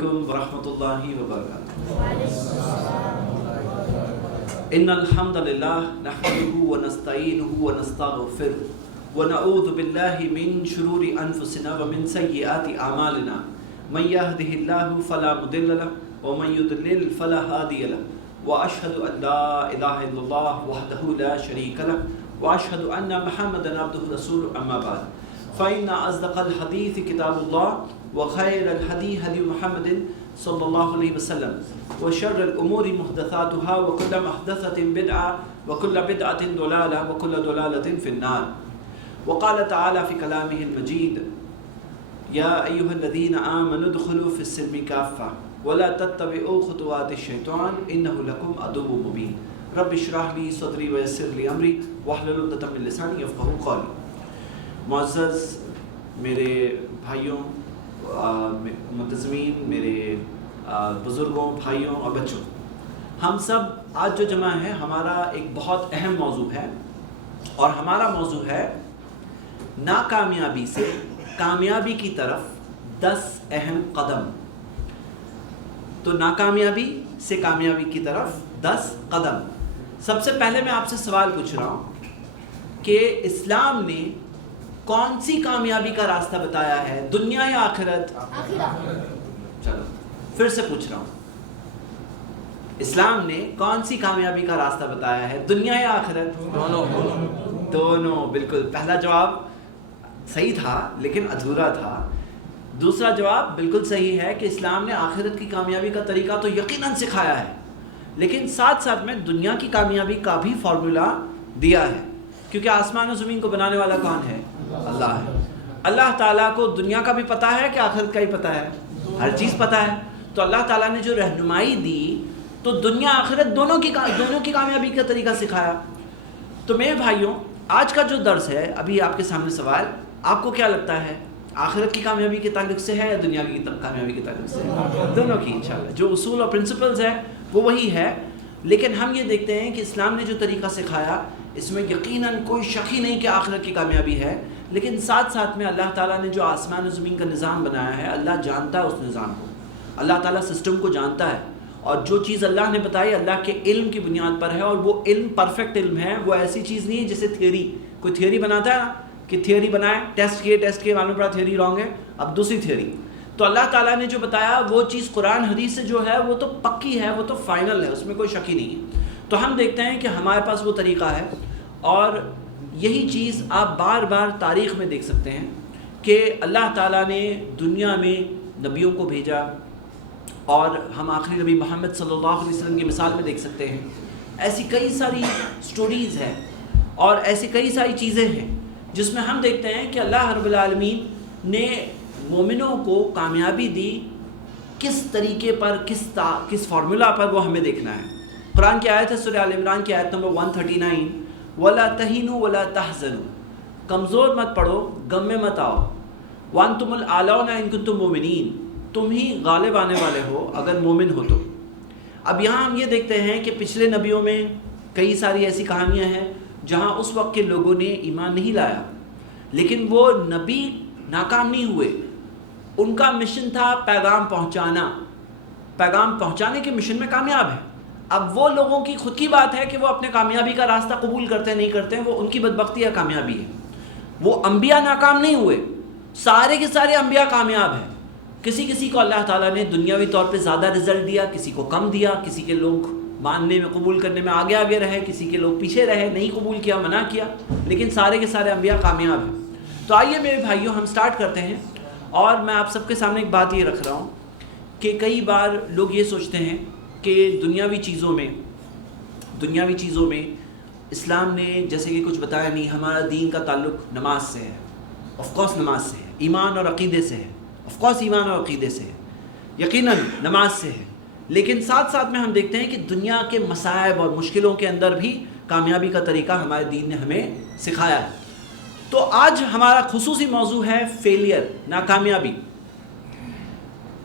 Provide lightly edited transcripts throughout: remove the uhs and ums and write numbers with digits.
ورحمۃ اللہ وبرکاتہ۔ ان الحمد للہ نحمده ونستعینه ونستغفره ونعوذ باللہ من شرور انفسنا ومن سیئات اعمالنا من يهده الله فلا مضل له ومن يضلل فلا هادي له واشهد ان لا اله الا الله وحده لا شريك له واشهد ان محمدا عبده ورسوله اما بعد فان اصدق الحديث كتاب الله وخير الهدي هدي محمد صلى الله عليه وسلم وشر الأمور محدثاتها وكل محدثة بدعة وكل بدعة ضلالة وكل ضلالة في النار وقال تعالى في كلامه المجيد يا أيها الذين آمنوا ادخلوا في السلم كافة ولا تتبعوا خطوات الشيطان إنه لكم عدو مبين رب اشرح لي صدري ويسر لي أمري واحلل عقدة من لساني يفقهوا قولي۔ معزز میرے بھائیوں، منتظمین، میرے بزرگوں، بھائیوں اور بچوں، ہم سب آج جو جمع ہیں ہمارا ایک بہت اہم موضوع ہے، اور ہمارا موضوع ہے ناکامیابی سے کامیابی کی طرف 10 اہم قدم۔ تو ناکامیابی سے کامیابی کی طرف 10 قدم۔ سب سے پہلے میں آپ سے سوال پوچھ رہا ہوں کہ اسلام نے کون سی کامیابی کا راستہ بتایا ہے، دنیا یا آخرت؟ چلو پھر سے پوچھ رہا ہوں، اسلام نے کون سی کامیابی کا راستہ بتایا ہے، دنیا یا آخرت؟ دونوں۔ بالکل، پہلا جواب صحیح تھا لیکن ادھورا تھا۔ دوسرا جواب بالکل صحیح ہے کہ اسلام نے آخرت کی کامیابی کا طریقہ تو یقیناً سکھایا ہے، لیکن ساتھ ساتھ میں دنیا کی کامیابی کا بھی فارمولا دیا ہے، کیونکہ آسمان و زمین کو بنانے والا کون ہے؟ اللہ ہے۔ اللہ تعالیٰ کو دنیا کا بھی پتہ ہے کہ آخرت کا ہی پتہ ہے؟ ہر چیز پتہ ہے۔ تو اللہ تعالیٰ نے جو رہنمائی دی تو دنیا آخرت دونوں کی کامیابی کا طریقہ سکھایا۔ تو میرے بھائیوں، آج کا جو درس ہے، ابھی آپ کے سامنے سوال، آپ کو کیا لگتا ہے آخرت کی کامیابی کے تعلق سے ہے یا دنیا کی کامیابی کے تعلق سے ہے؟ دونوں کی انشاءاللہ۔ جو اصول اور پرنسپلز ہیں وہ وہی ہے، لیکن ہم یہ دیکھتے ہیں کہ اسلام نے جو طریقہ سکھایا اس میں یقیناً کوئی شک ہی نہیں کہ آخرت کی کامیابی ہے، لیکن ساتھ ساتھ میں اللہ تعالیٰ نے جو آسمان و زمین کا نظام بنایا ہے، اللہ جانتا ہے اس نظام کو، اللہ تعالیٰ سسٹم کو جانتا ہے، اور جو چیز اللہ نے بتائی اللہ کے علم کی بنیاد پر ہے، اور وہ علم پرفیکٹ علم ہے، وہ ایسی چیز نہیں ہے جیسے تھیوری، کوئی تھیوری بناتا ہے نا کہ تھیوری بنائے، ٹیسٹ کیے معلوم پڑا تھیوری رانگ ہے، اب دوسری تھیوری۔ تو اللہ تعالیٰ نے جو بتایا وہ چیز قرآن حدیث سے جو ہے وہ تو پکی ہے، وہ تو فائنل ہے، اس میں کوئی شک ہی نہیں ہے۔ تو ہم دیکھتے ہیں کہ ہمارے پاس وہ طریقہ ہے، اور یہی چیز آپ بار بار تاریخ میں دیکھ سکتے ہیں کہ اللہ تعالیٰ نے دنیا میں نبیوں کو بھیجا، اور ہم آخری نبی محمد صلی اللہ علیہ وسلم کی مثال میں دیکھ سکتے ہیں۔ ایسی کئی ساری سٹوریز ہیں اور ایسی کئی ساری چیزیں ہیں جس میں ہم دیکھتے ہیں کہ اللہ رب العالمین نے مومنوں کو کامیابی دی، کس طریقے پر، کس فارمولا پر، وہ ہمیں دیکھنا ہے۔ قرآن کی آیت ہے سورہ آل عمران کی آیت نمبر 139، وَلَا تَهِنُوا وَلَا تَحْزَنُوا، کمزور مت پڑو، غم میں مت آؤ، وَأَنْتُمُ الْأَعْلَوْنَ إِن كُنتُم مُؤْمِنِينَ، تم ہی غالب آنے والے ہو اگر مومن ہو تو۔ اب یہاں ہم یہ دیکھتے ہیں کہ پچھلے نبیوں میں کئی ساری ایسی کہانیاں ہیں جہاں اس وقت کے لوگوں نے ایمان نہیں لایا، لیکن وہ نبی ناکام نہیں ہوئے، ان کا مشن تھا پیغام پہنچانا، پیغام پہنچانے کے مشن میں کامیاب ہے۔ اب وہ لوگوں کی خود کی بات ہے کہ وہ اپنے کامیابی کا راستہ قبول کرتے ہیں نہیں کرتے ہیں، وہ ان کی بدبختی یا کامیابی ہے۔ وہ انبیاء ناکام نہیں ہوئے، سارے کے سارے انبیاء کامیاب ہیں۔ کسی کو اللہ تعالیٰ نے دنیاوی طور پہ زیادہ رزلٹ دیا، کسی کو کم دیا، کسی کے لوگ ماننے میں، قبول کرنے میں آگے رہے، کسی کے لوگ پیچھے رہے، نہیں قبول کیا، منع کیا، لیکن سارے کے سارے انبیاء کامیاب ہیں۔ تو آئیے میرے بھائیوں ہم سٹارٹ کرتے ہیں، اور میں آپ سب کے سامنے ایک بات یہ رکھ رہا ہوں کہ کئی بار لوگ یہ سوچتے ہیں کہ دنیاوی چیزوں میں اسلام نے جیسے کہ کچھ بتایا نہیں، ہمارا دین کا تعلق نماز سے ہے، آف کورس نماز سے ہے، ایمان اور عقیدے سے ہے، آف کورس ایمان اور عقیدے سے ہے، یقیناً نماز سے ہے، لیکن ساتھ ساتھ میں ہم دیکھتے ہیں کہ دنیا کے مصائب اور مشکلوں کے اندر بھی کامیابی کا طریقہ ہمارے دین نے ہمیں سکھایا ہے۔ تو آج ہمارا خصوصی موضوع ہے فیلئر، ناکامیابی۔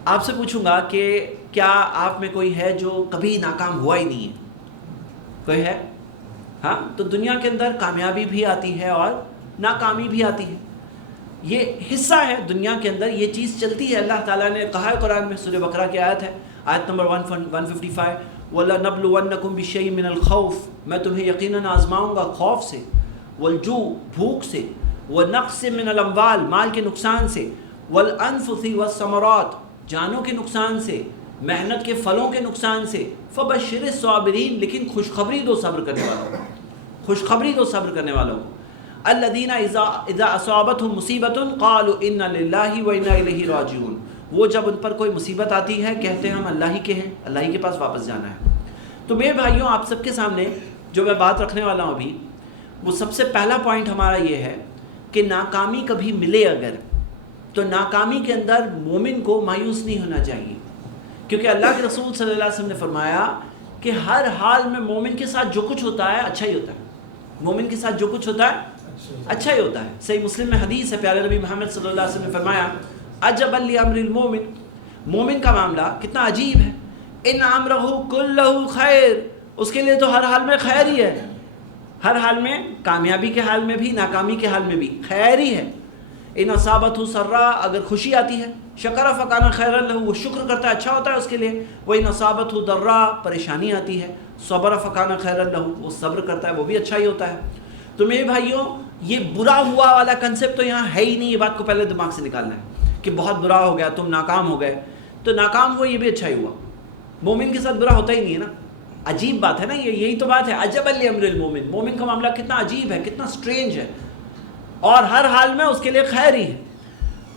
آپ سے پوچھوں گا کہ کیا آپ میں کوئی ہے جو کبھی ناکام ہوا ہی نہیں ہے؟ کوئی ہے؟ ہاں، تو دنیا کے اندر کامیابی بھی آتی ہے اور ناکامی بھی آتی ہے۔ یہ حصہ ہے دنیا کے اندر، یہ چیز چلتی ہے. اللہ تعالیٰ نے کہا ہے قرآن میں، سورہ بقرہ کی آیت ہے، آیت نمبر 155، وَلَنَبْلُوَنَّكُمْ بِشَيْءٍ مِّنَ الْخَوْفِ، میں تمہیں یقیناً آزماؤں گا خوف سے، وَالْجُوعِ بھوک سے، وَنَقْصٍ مِّنَ الْأَمْوَالِ مال کے نقصان سے، وَالْأَنفُسِ وَالثَّمَرَاتِ جانوں کے نقصان سے، محنت کے پھلوں کے نقصان سے. فَبَشِّرِ الصَّابِرِينَ لیکن خوشخبری دو صبر کرنے والوں کو، خوشخبری دو صبر کرنے والوں کو. الذین اذا اصابتهم مصیبۃ قالوا انا للہ وانا الیہ راجعون، وہ جب ان پر کوئی مصیبت آتی ہے کہتے ہیں ہم اللہ ہی کے ہیں، اللہ ہی کے پاس واپس جانا ہے. تو میرے بھائیوں، آپ سب کے سامنے جو میں بات رکھنے والا ہوں ابھی، وہ سب سے پہلا پوائنٹ ہمارا یہ ہے کہ ناکامی کبھی ملے اگر، تو ناکامی کے اندر مومن کو مایوس نہیں ہونا چاہیے، کیونکہ اللہ کے رسول صلی اللہ علیہ وسلم نے فرمایا کہ ہر حال میں مومن کے ساتھ جو کچھ ہوتا ہے اچھا ہی ہوتا ہے. مومن کے ساتھ جو کچھ ہوتا ہے اچھا ہی ہوتا ہے. صحیح مسلم میں حدیث ہے، پیارے نبی محمد صلی اللہ علیہ وسلم نے فرمایا عجبا لامر المومن، مومن کا معاملہ کتنا عجیب ہے. ان امرہ کلہ خیر، اس کے لیے تو ہر حال میں خیر ہی ہے، ہر حال میں، کامیابی کے حال میں بھی ناکامی کے حال میں بھی خیر ہی ہے. ان اصابتہ سرا، اگر خوشی آتی ہے، شکر فکان خیرا لہ، وہ شکر کرتا ہے اچھا ہوتا ہے اس کے لیے. وہ ان اصابتہ ضرا، پریشانی آتی ہے، صبر فکان خیرا لہ، وہ صبر کرتا ہے وہ بھی اچھا ہی ہوتا ہے. تو میرے بھائیوں، یہ برا ہوا والا کنسیپٹ تو یہاں ہے ہی نہیں. یہ بات کو پہلے دماغ سے نکالنا ہے کہ بہت برا ہو گیا، تم ناکام ہو گئے، تو ناکام ہوا یہ بھی اچھا ہی ہوا. مومن کے ساتھ برا ہوتا ہی نہیں ہے نا. عجیب بات ہے نا، یہی تو بات ہے. عجب لامر المومن، مومن کا معاملہ کتنا عجیب ہے، کتنا سٹرینج ہے، اور ہر حال میں اس کے لیے خیر ہی ہے.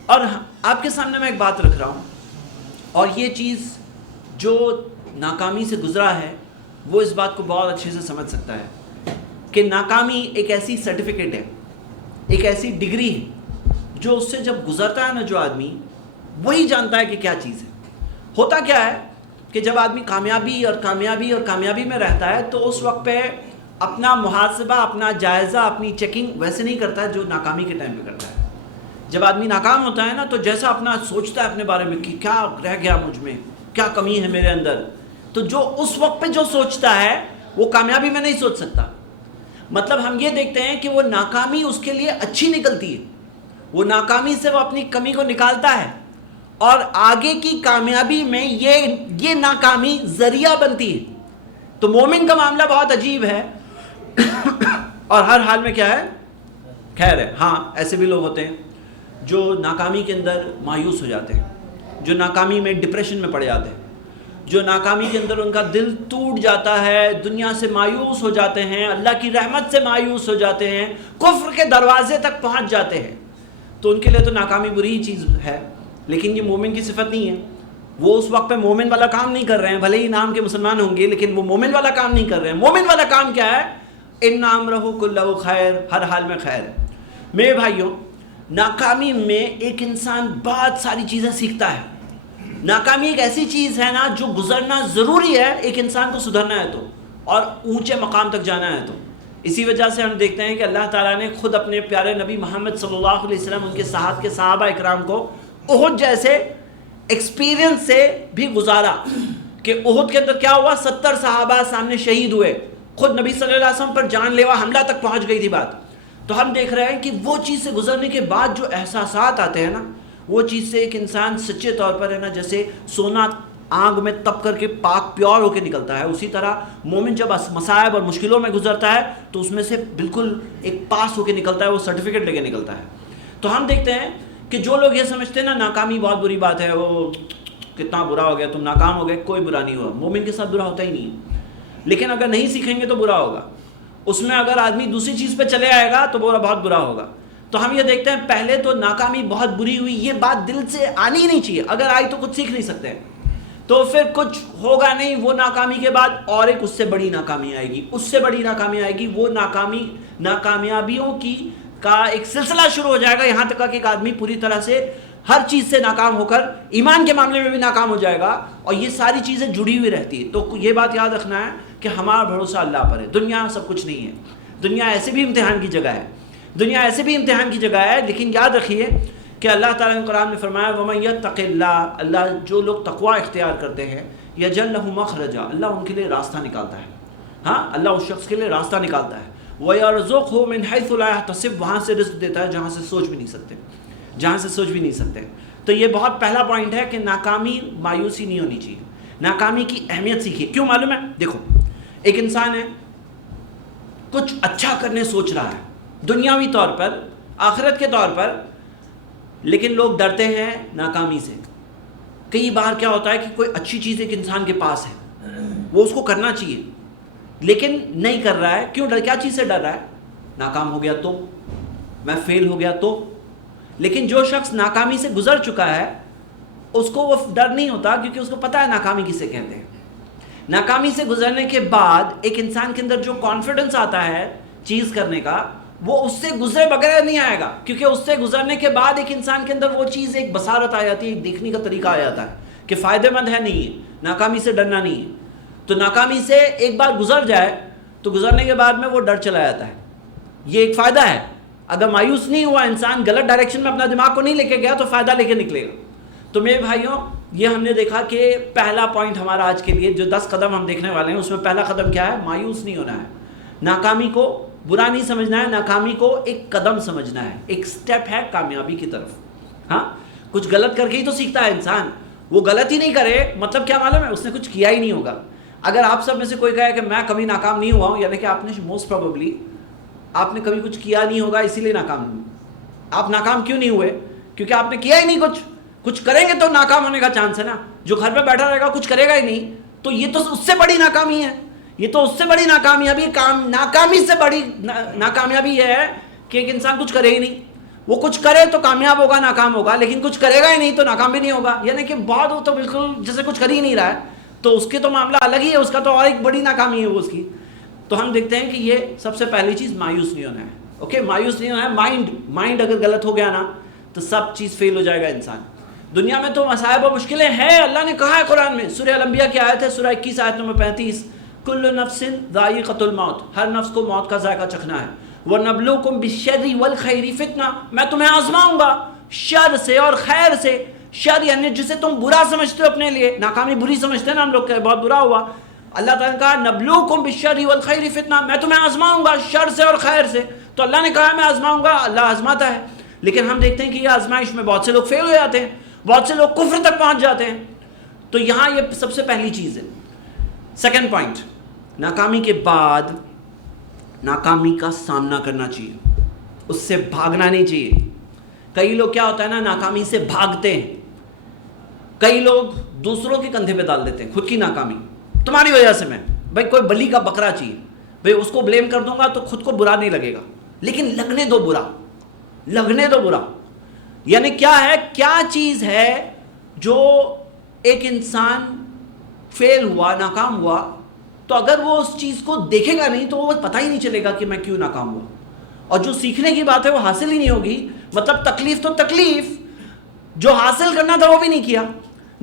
اور آپ کے سامنے میں ایک بات رکھ رہا ہوں، اور یہ چیز جو ناکامی سے گزرا ہے وہ اس بات کو بہت اچھے سے سمجھ سکتا ہے کہ ناکامی ایک ایسی سرٹیفکیٹ ہے، ایک ایسی ڈگری ہے جو اس سے جب گزرتا ہے نا جو آدمی، وہی جانتا ہے کہ کیا چیز ہے. ہوتا کیا ہے کہ جب آدمی کامیابی اور کامیابی اور کامیابی میں رہتا ہے تو اس وقت پہ اپنا محاسبہ، اپنا جائزہ، اپنی چیکنگ ویسے نہیں کرتا ہے جو ناکامی کے ٹائم پہ کرتا ہے. جب آدمی ناکام ہوتا ہے نا تو جیسا اپنا سوچتا ہے اپنے بارے میں کہ کیا رہ گیا مجھ میں، کیا کمی ہے میرے اندر، تو جو اس وقت پہ جو سوچتا ہے وہ کامیابی میں نہیں سوچ سکتا. مطلب ہم یہ دیکھتے ہیں کہ وہ ناکامی اس کے لیے اچھی نکلتی ہے، وہ ناکامی سے وہ اپنی کمی کو نکالتا ہے، اور آگے کی کامیابی میں یہ ناکامی ذریعہ بنتی ہے. تو مومن کا معاملہ بہت عجیب ہے، اور ہر حال میں کیا ہے، خیر ہے. ہاں ایسے بھی لوگ ہوتے ہیں جو ناکامی کے اندر مایوس ہو جاتے ہیں، جو ناکامی میں ڈپریشن میں پڑ جاتے ہیں، جو ناکامی کے اندر ان کا دل ٹوٹ جاتا ہے، دنیا سے مایوس ہو جاتے ہیں، اللہ کی رحمت سے مایوس ہو جاتے ہیں، کفر کے دروازے تک پہنچ جاتے ہیں. تو ان کے لیے تو ناکامی بری چیز ہے، لیکن یہ مومن کی صفت نہیں ہے. وہ اس وقت پہ مومن والا کام نہیں کر رہے ہیں، بھلے ہی نام کے مسلمان ہوں گے لیکن وہ مومن والا کام نہیں کر رہے ہیں. مومن والا کام کیا ہے؟ ان امرہ کلہ خیر، ہر حال میں خیر ہے. میرے بھائیوں، ناکامی میں ایک انسان بہت ساری چیزیں سیکھتا ہے. ناکامی ایک ایسی چیز ہے نا جو گزرنا ضروری ہے ایک انسان کو سدھرنا ہے تو، اور اونچے مقام تک جانا ہے تو. اسی وجہ سے ہم دیکھتے ہیں کہ اللہ تعالیٰ نے خود اپنے پیارے نبی محمد صلی اللہ علیہ وسلم، ان کے ساتھ کے صحابہ اکرام کو احد جیسے ایکسپیرینس سے بھی گزارا. کہ احد کے اندر کیا ہوا، 70 صحابہ سامنے شہید ہوئے، خود نبی صلی اللہ علیہ وسلم پر جان لیوا حملہ تک پہنچ گئی تھی بات. تو ہم دیکھ رہے ہیں کہ وہ چیز سے گزرنے کے بعد جو احساسات آتے ہیں نا، وہ چیز سے ایک انسان سچے طور پر ہے نا، جیسے سونا آگ میں تپ کر کے پاک پیور ہو کے نکلتا ہے، اسی طرح مومن جب مصائب اور مشکلوں میں گزرتا ہے تو اس میں سے بالکل ایک پاس ہو کے نکلتا ہے، وہ سرٹیفکیٹ لے کے نکلتا ہے. تو ہم دیکھتے ہیں کہ جو لوگ یہ سمجھتے ہیں نا ناکامی بہت بری بات ہے، وہ کتنا برا ہو گیا، تم ناکام ہو گئے، کوئی برا نہیں ہوا. مومن کے ساتھ برا ہوتا ہی نہیں ہے، لیکن اگر نہیں سیکھیں گے تو برا ہوگا. اس میں اگر آدمی دوسری چیز پہ چلے آئے گا تو بہت برا ہوگا. تو ہم یہ دیکھتے ہیں پہلے تو ناکامی بہت بری ہوئی، یہ بات دل سے آنی ہی نہیں چاہیے. اگر آئی تو کچھ سیکھ نہیں سکتے، تو پھر کچھ ہوگا نہیں. وہ ناکامی کے بعد اور ایک اس سے بڑی ناکامی آئے گی، اس سے بڑی ناکامی آئے گی. وہ ناکامیابیوں کا ایک سلسلہ شروع ہو جائے گا، یہاں تک کہ ایک آدمی پوری طرح سے ہر چیز سے ناکام ہو کر ایمان کے معاملے میں بھی ناکام ہو جائے گا. اور یہ ساری چیزیں جڑی ہوئی رہتی ہے. تو یہ بات یاد رکھنا ہے کہ ہمارا بھروسہ اللہ پر ہے. دنیا سب کچھ نہیں ہے، دنیا ایسے بھی امتحان کی جگہ ہے، دنیا ایسے بھی امتحان کی جگہ ہے. لیکن یاد رکھیے کہ اللہ تعالیٰ نے قرآن میں فرمایا وَمَن يَتَّقِ اللَّهَ، اللہ جو لوگ تقوی اختیار کرتے ہیں، يَجْعَل لَهُ مَخْرَجًا، اللہ ان کے لیے راستہ نکالتا ہے. ہاں، اللہ اس شخص کے لیے راستہ نکالتا ہے. وَيَرْزُقْهُ مِنْ حَيْثُ لَا يَحْتَسِبُ، وہاں سے رزق دیتا ہے جہاں سے سوچ بھی نہیں سکتے. جہاں سے سوچ بھی نہیں سکتے. تو یہ بہت پہلا پوائنٹ ہے کہ ناکامی مایوسی نہیں ہونی چاہیے. ناکامی کی اہمیت سیکھیے. کیوں معلوم ہے؟ دیکھو ایک انسان ہے کچھ اچھا کرنے سوچ رہا ہے دنیاوی طور پر آخرت کے طور پر, لیکن لوگ ڈرتے ہیں ناکامی سے. کئی بار کیا ہوتا ہے کہ کوئی اچھی چیز ایک انسان کے پاس ہے, وہ اس کو کرنا چاہیے لیکن نہیں کر رہا ہے. کیوں ڈر؟ کیا چیز سے ڈر رہا ہے؟ ناکام ہو گیا تو, میں فیل ہو گیا تو. لیکن جو شخص ناکامی سے گزر چکا ہے اس کو وہ ڈر نہیں ہوتا, کیونکہ اس کو پتا ہے ناکامی کسے کہتے ہیں. ناکامی سے گزرنے کے بعد ایک انسان کے اندر جو کانفیڈنس آتا ہے چیز کرنے کا, وہ اس سے گزرے بغیر نہیں آئے گا, کیونکہ اس سے گزرنے کے بعد ایک انسان کے اندر وہ چیز ایک بصارت آ جاتی ہے, ایک دیکھنے کا طریقہ آ جاتا ہے کہ فائدہ مند ہے, نہیں ہے, ناکامی سے ڈرنا نہیں ہے. تو ناکامی سے ایک بار گزر جائے تو گزرنے کے بعد میں وہ ڈر چلا جاتا ہے. یہ ایک فائدہ ہے. اگر مایوس نہیں ہوا انسان, غلط ڈائریکشن میں اپنا دماغ کو نہیں لے کے گیا, تو فائدہ لے کے نکلے گا. تو میرے بھائیوں, یہ ہم نے دیکھا کہ پہلا پوائنٹ ہمارا آج کے لیے جو 10 قدم ہم دیکھنے والے ہیں, اس میں پہلا قدم کیا ہے؟ مایوس نہیں ہونا ہے. ناکامی کو برا نہیں سمجھنا ہے, ناکامی کو ایک قدم سمجھنا ہے, ایک سٹیپ ہے کامیابی کی طرف. ہاں, کچھ غلط کر کے ہی تو سیکھتا ہے انسان. وہ غلط ہی نہیں کرے مطلب کیا معلوم ہے؟ اس نے کچھ کیا ہی نہیں ہوگا. اگر آپ سب میں سے کوئی کہے کہ میں کبھی ناکام نہیں ہوا ہوں, یعنی کہ آپ نے موسٹ پروبیبلی آپ نے کبھی کچھ کیا نہیں ہوگا, اسی لیے ناکام ہوئے. آپ ناکام کیوں نہیں ہوئے؟ کیونکہ آپ نے کیا ہی نہیں کچھ. کچھ کریں گے تو ناکام ہونے کا چانس ہے نا. جو گھر پہ بیٹھا رہے گا کچھ کرے گا ہی نہیں, تو یہ تو اس سے بڑی ناکامی ہے. یہ تو اس سے بڑی ناکامیابی ناکامی سے بڑی ناکامیابی یہ ہے کہ ایک انسان کچھ کرے ہی نہیں. وہ کچھ کرے تو کامیاب ہوگا, ناکام ہوگا, لیکن کچھ کرے گا ہی نہیں تو ناکام بھی نہیں ہوگا. یعنی کہ بہت وہ تو بالکل جیسے کچھ کر ہی نہیں رہا ہے, تو اس کے تو معاملہ الگ ہی ہے, اس کا تو اور ایک بڑی ناکامی ہے وہ اس کی. تو ہم دیکھتے ہیں کہ یہ سب سے پہلی چیز مایوس نہیں ہونا ہے. اوکے, مایوس نہیں ہونا ہے. مائنڈ اگر غلط ہو گیا نا تو سب چیز فیل ہو جائے گا انسان. دنیا میں تو مصائب و مشکلیں ہیں, اللہ نے کہا ہے قرآن میں, سورہ الانبیاء کی آیت ہے, سورہ 21 آیت نمبر 35, کل نفس ذائقۃ الموت, ہر نفس کو موت کا ذائقہ چکھنا ہے. وَنَبْلُوكُمْ بِالشَّرِّ وَالْخَيْرِ فِتْنَةً, میں تمہیں آزماؤں گا شر سے اور خیر سے. شر یعنی جسے تم برا سمجھتے ہو اپنے لیے, ناکامی بری سمجھتے ہیں نا ہم لوگ, کہ بہت برا ہوا. اللہ تعالیٰ نے کہا نبلوکم بالشر والخیر فتنہ, میں تمہیں آزماؤں گا شر سے اور خیر سے. تو اللہ نے کہا میں آزماؤں گا, اللہ آزماتا ہے. لیکن ہم دیکھتے ہیں کہ یہ آزمائش میں بہت سے لوگ فیل ہو جاتے ہیں, بہت سے لوگ کفر تک پہنچ جاتے ہیں. تو یہاں یہ سب سے پہلی چیز ہے. سیکنڈ پوائنٹ, ناکامی کے بعد ناکامی کا سامنا کرنا چاہیے, اس سے بھاگنا نہیں چاہیے. کئی لوگ کیا ہوتا ہے نا, ناکامی سے بھاگتے ہیں. کئی لوگ دوسروں کے کندھے پہ ڈال دیتے ہیں خود کی ناکامی, تمہاری وجہ سے میں, بھائی کوئی بلی کا بکرا چاہیے, بھائی اس کو بلیم کر دوں گا تو خود کو برا نہیں لگے گا, لیکن لگنے دو برا, لگنے دو برا. یعنی کیا ہے, کیا چیز ہے جو ایک انسان فیل ہوا, ناکام ہوا, تو اگر وہ اس چیز کو دیکھے گا نہیں تو وہ پتہ ہی نہیں چلے گا کہ میں کیوں ناکام ہوا. اور جو سیکھنے کی بات ہے وہ حاصل ہی نہیں ہوگی. مطلب تکلیف تو تکلیف, جو حاصل کرنا تھا وہ بھی نہیں کیا.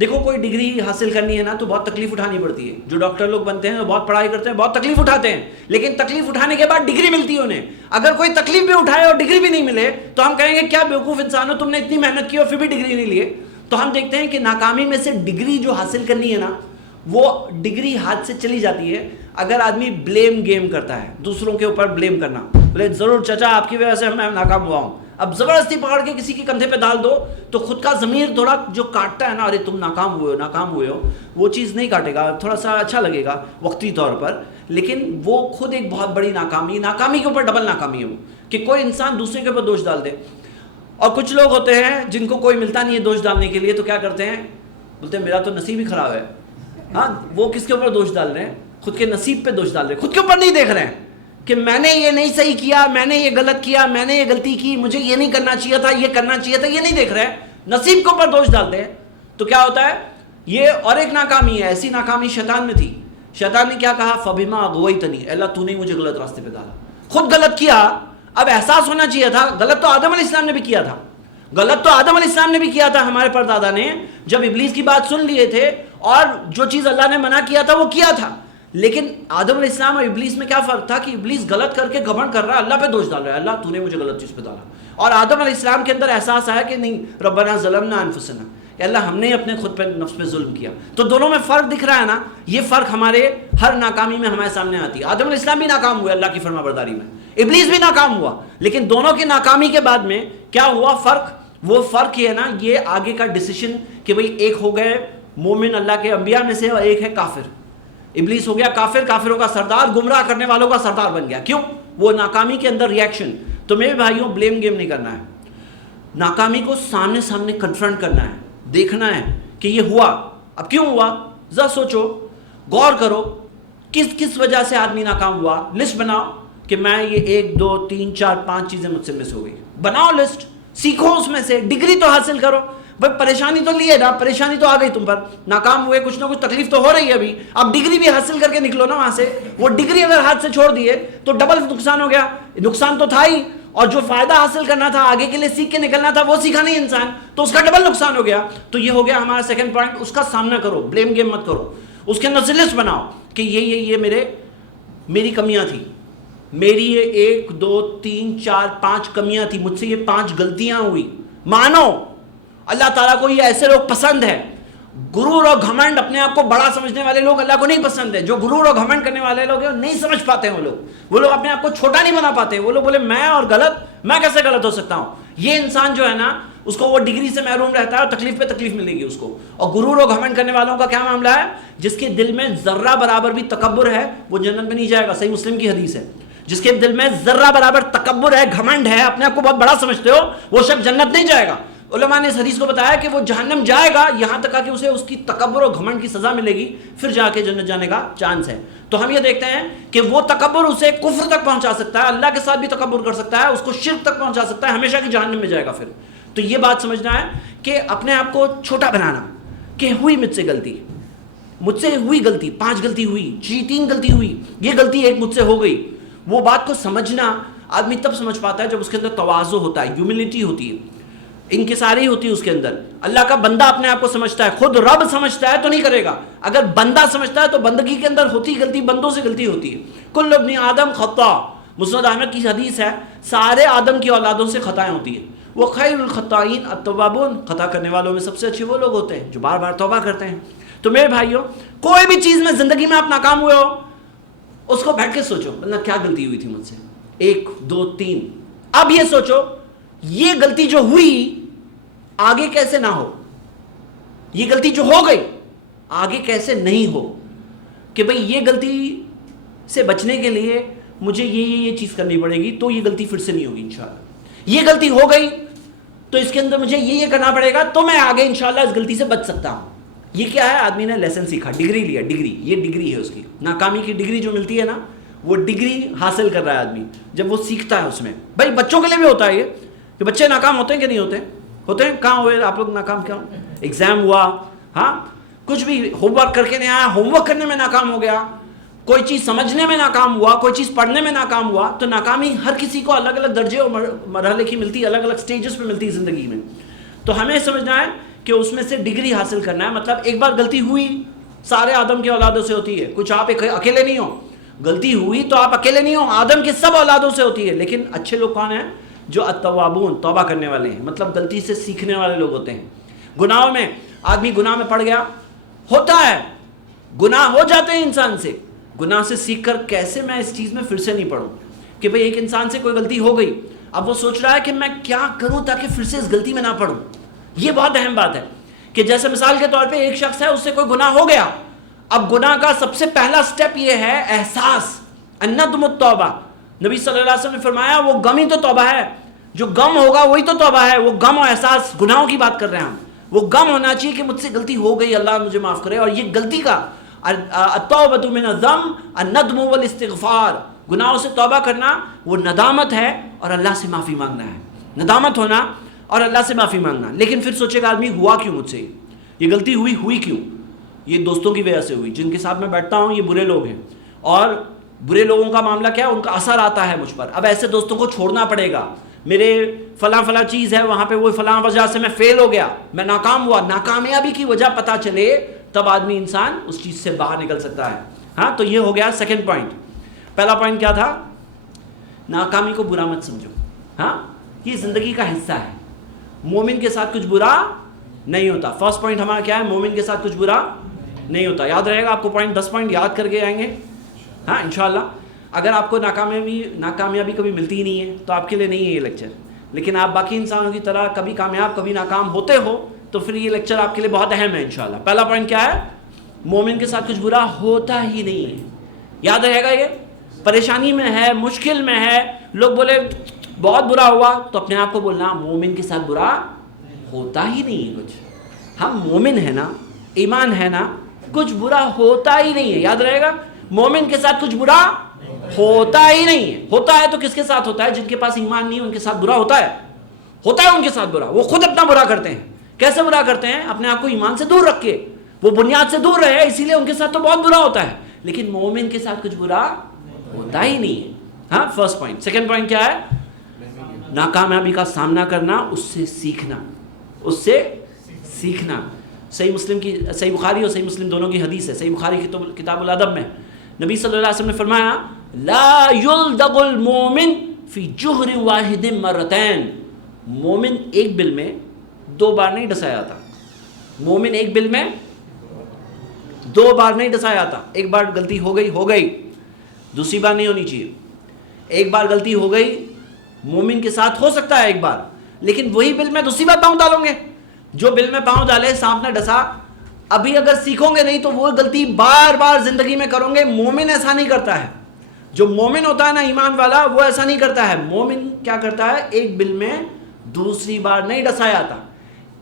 دیکھو کوئی ڈگری حاصل کرنی ہے نا تو بہت تکلیف اٹھانی پڑتی ہے. جو ڈاکٹر لوگ بنتے ہیں, بہت پڑھائی کرتے ہیں, بہت تکلیف اٹھاتے ہیں, لیکن تکلیف اٹھانے کے بعد ڈگری ملتی ہے انہیں. اگر کوئی تکلیف بھی اٹھائے اور ڈگری بھی نہیں ملے تو ہم کہیں گے کیا بیوقوف انسان ہو, تم نے اتنی محنت کی اور پھر بھی ڈگری نہیں لیے. تو ہم دیکھتے ہیں کہ ناکامی میں سے ڈگری جو حاصل کرنی ہے نا, وہ ڈگری ہاتھ سے چلی جاتی ہے اگر آدمی بلیم گیم کرتا ہے, دوسروں کے اوپر بلیم کرنا. بولے ضرور چچا آپ کی وجہ سے میں ناکام ہوا ہوں. اب زبردستی پکڑ کے کسی کے کندھے پہ ڈال دو تو خود کا ضمیر تھوڑا جو کاٹتا ہے نا, ارے تم ناکام ہوئے ہو, وہ چیز نہیں کاٹے گا. تھوڑا سا اچھا لگے گا وقتی طور پر, لیکن وہ خود ایک بہت بڑی ناکامی کے اوپر ڈبل ناکامی ہے وہ, کہ کوئی انسان دوسرے کے اوپر دوش ڈال دے. اور کچھ لوگ ہوتے ہیں جن کو کوئی ملتا نہیں ہے دوش ڈالنے کے لیے, تو کیا کرتے ہیں, بولتے ہیں میرا تو نصیب ہی خراب ہے. ہاں, وہ کس کے اوپر دوش ڈال رہے ہیں, خود کے نصیب پہ دوش ڈال رہے ہیں, خود کے اوپر نہیں دیکھ رہے ہیں کہ میں نے یہ نہیں صحیح کیا, میں نے یہ غلط کیا, میں نے یہ غلطی کی, مجھے یہ نہیں کرنا چاہیے تھا, یہ کرنا چاہیے تھا, یہ نہیں دیکھ رہے ہیں, نصیب کے اوپر دوش ڈالتے ہیں. تو کیا ہوتا ہے, یہ اور ایک ناکامی ہے. ایسی ناکامی شیطان میں تھی. شیطان نے کیا کہا, فبما اغویتنی, اللہ تو نے مجھے غلط راستے پہ ڈالا. خود غلط کیا, اب احساس ہونا چاہیے تھا. غلط تو آدم علیہ السلام نے بھی کیا تھا, غلط تو آدم علیہ السلام نے بھی کیا تھا, ہمارے پردادا نے جب ابلیس کی بات سن لیے تھے اور جو چیز اللہ نے منع کیا تھا وہ کیا تھا. لیکن آدم علیہ السلام اور ابلیس میں کیا فرق تھا کہ ابلیس غلط کر کے گھمنڈ کر رہا ہے, اللہ پہ دوش ڈال رہا ہے, اللہ تو نے مجھے غلط چیز پہ ڈالا. اور آدم علیہ السلام کے اندر احساس آیا کہ نہیں, ربنا ظلمنا انفسنا, کہ اللہ ہم نے اپنے خود پہ نفس پہ ظلم کیا. تو دونوں میں فرق دکھ رہا ہے نا. یہ فرق ہمارے ہر ناکامی میں ہمارے سامنے آتی ہے. آدم علیہ السلام بھی ناکام ہوئے اللہ کی فرما برداری میں, ابلیس بھی ناکام ہوا, لیکن دونوں کی ناکامی کے بعد میں کیا ہوا فرق, وہ فرق یہ ہے نا، یہ آگے کا ڈیسیشن کہ بھئی ایک ہو گئے مومن اللہ کے انبیاء میں سے اور ایک ہے کافر. ابلیس ہو گیا کافر، کافروں کا سردار، گمراہ کرنے والوں کا سردار بن گیا. کیوں؟ وہ ناکامی کے اندر ریئیکشن. تو میرے بھائیوں بلیم گیم نہیں کرنا ہے، ناکامی کو سامنے سامنے کنفرنٹ کرنا ہے، دیکھنا ہے کہ یہ ہوا، اب کیوں ہوا، ذرا سوچو، غور کرو کس وجہ سے آدمی ناکام ہوا. لسٹ بناؤ کہ میں یہ 1 2 3 4 5 چیزیں مجھ سے مس ہو گئی. بناؤ لسٹ، سیکھو اس میں سے، ڈگری تو حاصل کرو. بھائی پریشانی تو لیے نا، پریشانی تو آ گئی تم پر، ناکام ہوئے، کچھ نہ کچھ تکلیف تو ہو رہی ہے ابھی، اب ڈگری بھی حاصل کر کے نکلو نا وہاں سے. وہ ڈگری اگر ہاتھ سے چھوڑ دیے تو ڈبل نقصان ہو گیا. نقصان تو تھا ہی، اور جو فائدہ حاصل کرنا تھا، آگے کے لیے سیکھ کے نکلنا تھا، وہ سیکھا نہیں انسان، تو اس کا ڈبل نقصان ہو گیا. تو یہ ہو گیا ہمارا سیکنڈ پوائنٹ. اس کا سامنا کرو، بلیم گیم مت کرو. اس کے اندر سے لسٹ بناؤ کہ یہ میری کمیاں تھی، میری یہ 1 2 3 4 5 کمیاں تھی، مجھ سے یہ 5 غلطیاں ہوئی. مانو اللہ تعالیٰ کو یہ ایسے لوگ پسند ہے. غرور اور گھمنڈ، اپنے آپ کو بڑا سمجھنے والے لوگ اللہ کو نہیں پسند ہے. جو غرور اور گھمنڈ کرنے والے لوگ ہیں نہیں سمجھ پاتے ہیں. وہ لوگ اپنے آپ کو چھوٹا نہیں بنا پاتے. وہ لوگ بولے میں اور غلط، میں کیسے غلط ہو سکتا ہوں. یہ انسان جو ہے نا، اس کو وہ ڈگری سے محروم رہتا ہے اور تکلیف پہ تکلیف ملے گی اس کو. اور غرور اور گھمنڈ کرنے والوں کا کیا معاملہ ہے؟ جس کے دل میں ذرہ برابر بھی تکبر ہے وہ جنت میں نہیں جائے گا. صحیح مسلم کی حدیث ہے. جس کے دل میں ذرہ برابر تکبر ہے، گھمنڈ ہے، اپنے آپ کو بہت بڑا سمجھتے ہو، وہ شخص جنت نہیں جائے گا. علماء نے اس حدیث کو بتایا کہ وہ جہنم جائے گا یہاں تک کہ اسے اس کی تکبر و گھمنڈ کی سزا ملے گی، پھر جا کے جنت جانے کا چانس ہے. تو ہم یہ دیکھتے ہیں کہ وہ تکبر اسے کفر تک پہنچا سکتا ہے، اللہ کے ساتھ بھی تکبر کر سکتا ہے، اس کو شرک تک پہنچا سکتا ہے، ہمیشہ کی جہنم میں جائے گا پھر. تو یہ بات سمجھنا ہے کہ اپنے آپ کو چھوٹا بنانا کہ ہوئی مجھ سے غلطی، مجھ سے ہوئی غلطی، 5 غلطی ہوئی، 3 غلطی ہوئی، یہ غلطی ایک مجھ سے ہو گئی. وہ بات کو سمجھنا آدمی تب سمجھ پاتا ہے جب اس کے اندر تواضع ہوتا ہے، ہیوملٹی ہوتی ہے، انکساری ہوتی ہے اس کے اندر. اللہ کا بندہ اپنے آپ کو سمجھتا ہے، خود رب سمجھتا ہے تو نہیں کرے گا. اگر بندہ سمجھتا ہے تو بندگی کے اندر ہوتی غلطی، بندوں سے غلطی ہوتی ہے. کل ابن آدم خطا، مسند احمد کی حدیث ہے، سارے آدم کی اولادوں سے خطائیں ہوتی ہیں. وہ خیر الخطائین التوابون، خطا کرنے والوں میں سب سے اچھے وہ لوگ ہوتے ہیں جو بار بار توبہ کرتے ہیں. تو میرے بھائیوں، کوئی بھی چیز میں زندگی میں آپ ناکام ہوئے ہو، اس کو بیٹھ کے سوچو اللہ کیا غلطی ہوئی تھی مجھ سے، 1 2 3. اب یہ سوچو یہ غلطی جو ہوئی آگے کیسے نہ ہو، یہ غلطی جو ہو گئی آگے کیسے نہیں ہو، کہ بھئی یہ غلطی سے بچنے کے لیے مجھے یہ چیز کرنی پڑے گی تو یہ غلطی پھر سے نہیں ہوگی انشاءاللہ. یہ غلطی ہو گئی تو اس کے اندر مجھے یہ کرنا پڑے گا تو میں آگے انشاءاللہ اس غلطی سے بچ سکتا ہوں. یہ کیا ہے؟ آدمی نے لیسن سیکھا، ڈگری لیا. ڈگری، یہ ڈگری ہے اس کی، ناکامی کی ڈگری جو ملتی ہے نا، وہ ڈگری حاصل کر رہا ہے آدمی جب وہ سیکھتا ہے اس میں. بھائی بچوں کے لیے بھی ہوتا ہے یہ کہ بچے ناکام ہوتے ہیں کہ نہیں ہوتے؟ ہوتے ہیں. کہاں ہوئے آپ لوگ ناکام؟ کیا ایگزام ہوا، ہاں کچھ بھی ہوم ورک کر کے نہیں آیا، ہوم ورک کرنے میں ناکام ہو گیا، کوئی چیز سمجھنے میں ناکام ہوا، کوئی چیز پڑھنے میں ناکام ہوا. تو ناکامی ہر کسی کو الگ الگ درجے اور مرحلے کی ملتی ہے، الگ الگ سٹیجز پہ ملتی ہے زندگی میں. تو ہمیں سمجھنا ہے کہ اس میں سے ڈگری حاصل کرنا ہے. مطلب ایک بار غلطی ہوئی، سارے آدم کے اولادوں سے ہوتی ہے، کچھ آپ اکیلے نہیں ہو. غلطی ہوئی تو آپ اکیلے نہیں ہو، آدم کے سب اولادوں سے ہوتی ہے. لیکن اچھے لوگ کون ہیں؟ جو التوابون، توبہ کرنے والے ہیں، مطلب غلطی سے سیکھنے والے لوگ ہوتے ہیں. گناہوں میں آدمی گناہ میں پڑ گیا، ہوتا ہے، گناہ ہو جاتے ہیں انسان سے. گناہ سے سیکھ کر کیسے میں اس چیز میں پھر سے نہیں پڑھوں. کہ بھئی ایک انسان سے کوئی غلطی ہو گئی، اب وہ سوچ رہا ہے کہ میں کیا کروں تاکہ پھر سے اس غلطی میں نہ پڑھوں. یہ بہت اہم بات ہے کہ جیسے مثال کے طور پہ ایک شخص ہے، اس سے کوئی گناہ ہو گیا. اب گناہ کا سب سے پہلا سٹیپ یہ ہے احساس، الندم التوبہ. نبی صلی اللہ علیہ وسلم نے فرمایا وہ غم ہی تو توبہ ہے، جو غم ہوگا وہی تو توبہ ہے. وہ غم و احساس، گناہوں کی بات کر رہے ہیں ہم. وہ غم ہونا چاہیے کہ مجھ سے غلطی ہو گئی، اللہ مجھے معاف کرے. اور یہ غلطی کا التوبۃ من الذنب الندم والاستغفار، گناہوں سے توبہ کرنا وہ ندامت ہے اور اللہ سے معافی مانگنا ہے. ندامت ہونا اور اللہ سے معافی مانگنا. لیکن پھر سوچے گا آدمی ہوا کیوں مجھ سے یہ غلطی ہوئی کیوں؟ یہ دوستوں کی وجہ سے ہوئی، جن کے ساتھ میں بیٹھتا ہوں یہ برے لوگ ہیں، اور برے لوگوں کا معاملہ کیا ہے؟ ان کا اثر آتا ہے مجھ پر. اب ایسے دوستوں کو چھوڑنا پڑے گا. میرے فلاں چیز ہے وہاں پہ، وہ فلاں وجہ سے میں فیل ہو گیا، میں ناکام ہوا. ناکامیابی کی وجہ پتہ چلے تب آدمی انسان اس چیز سے باہر نکل سکتا ہے. ہاں تو یہ ہو گیا سیکنڈ پوائنٹ. پہلا پوائنٹ کیا تھا؟ ناکامی کو برا مت سمجھو. ہاں یہ زندگی کا حصہ ہے، مومن کے ساتھ کچھ برا نہیں ہوتا. فرسٹ پوائنٹ ہمارا کیا ہے؟ مومن کے ساتھ کچھ برا نہیں ہوتا. یاد رہے گا آپ کو پوائنٹ، 10 پوائنٹ یاد کر کے آئیں گے ہاں انشاءاللہ. اگر آپ کو ناکامیابی کبھی ملتی ہی نہیں ہے تو آپ کے لیے نہیں ہے یہ لیکچر. لیکن آپ باقی انسانوں کی طرح کبھی کامیاب کبھی ناکام ہوتے ہو تو پھر یہ لیکچر آپ کے لیے بہت اہم ہے انشاءاللہ. پہلا پوائنٹ کیا ہے؟ مومن کے ساتھ کچھ برا ہوتا ہی نہیں ہے. یاد رہے گا یہ. پریشانی میں ہے، مشکل میں ہے، لوگ بولے بہت برا ہوا، تو اپنے آپ کو بولنا مومن کے ساتھ برا ہوتا ہی نہیں ہے کچھ. ہم مومن ہیں نا، ایمان ہے نا، کچھ برا ہوتا ہی نہیں ہے. یاد رہے گا، مومن کے ساتھ کچھ برا ہوتا ہی نہیں ہے. ہوتا ہے تو کس کے ساتھ ہوتا ہے؟ جن کے پاس ایمان نہیں ہے ان کے ساتھ برا ہوتا ہے. ہوتا ہے ان کے ساتھ برا. وہ خود اپنا برا کرتے ہیں. کیسے برا کرتے ہیں؟ اپنے آپ کو ایمان سے دور رکھ کے. وہ بنیاد سے دور رہے، اسی لیے ان کے ساتھ تو بہت برا ہوتا ہے. لیکن مومن کے ساتھ کچھ برا ہوتا ہی نہیں ہے. ہاں، فرسٹ پوائنٹ. سیکنڈ پوائنٹ کیا ہے؟ ناکامیابی کا سامنا کرنا، اس سے سیکھنا. اس سے سیکھنا. صحیح مسلم کی، صحیح بخاری اور صحیح مسلم دونوں کی حدیث ہے. صحیح بخاری کی کتاب الادب میں نبی صلی اللہ علیہ وسلم نے فرمایا لا یلدغ المومن فی جہر واحد مرتین. مومن ایک بل میں دو بار نہیں ڈسایا جاتا. مومن ایک بل میں دو بار نہیں ڈسایا جاتا. ایک بار غلطی ہو گئی، دوسری بار نہیں ہونی چاہیے. ایک بار غلطی ہو گئی، مومن کے ساتھ ہو سکتا ہے ایک بار، لیکن وہی بل میں دوسری بار پاؤں ڈالوں گے. جو بل میں پاؤں ڈالے، سانپ نے ڈسا، ابھی اگر سیکھوں گے نہیں تو وہ غلطی بار بار زندگی میں کروں گے. مومن ایسا نہیں کرتا ہے. جو مومن ہوتا ہے نا، ایمان والا، وہ ایسا نہیں کرتا ہے. مومن کیا کرتا ہے؟ ایک بل میں دوسری بار نہیں ڈسایا جاتا.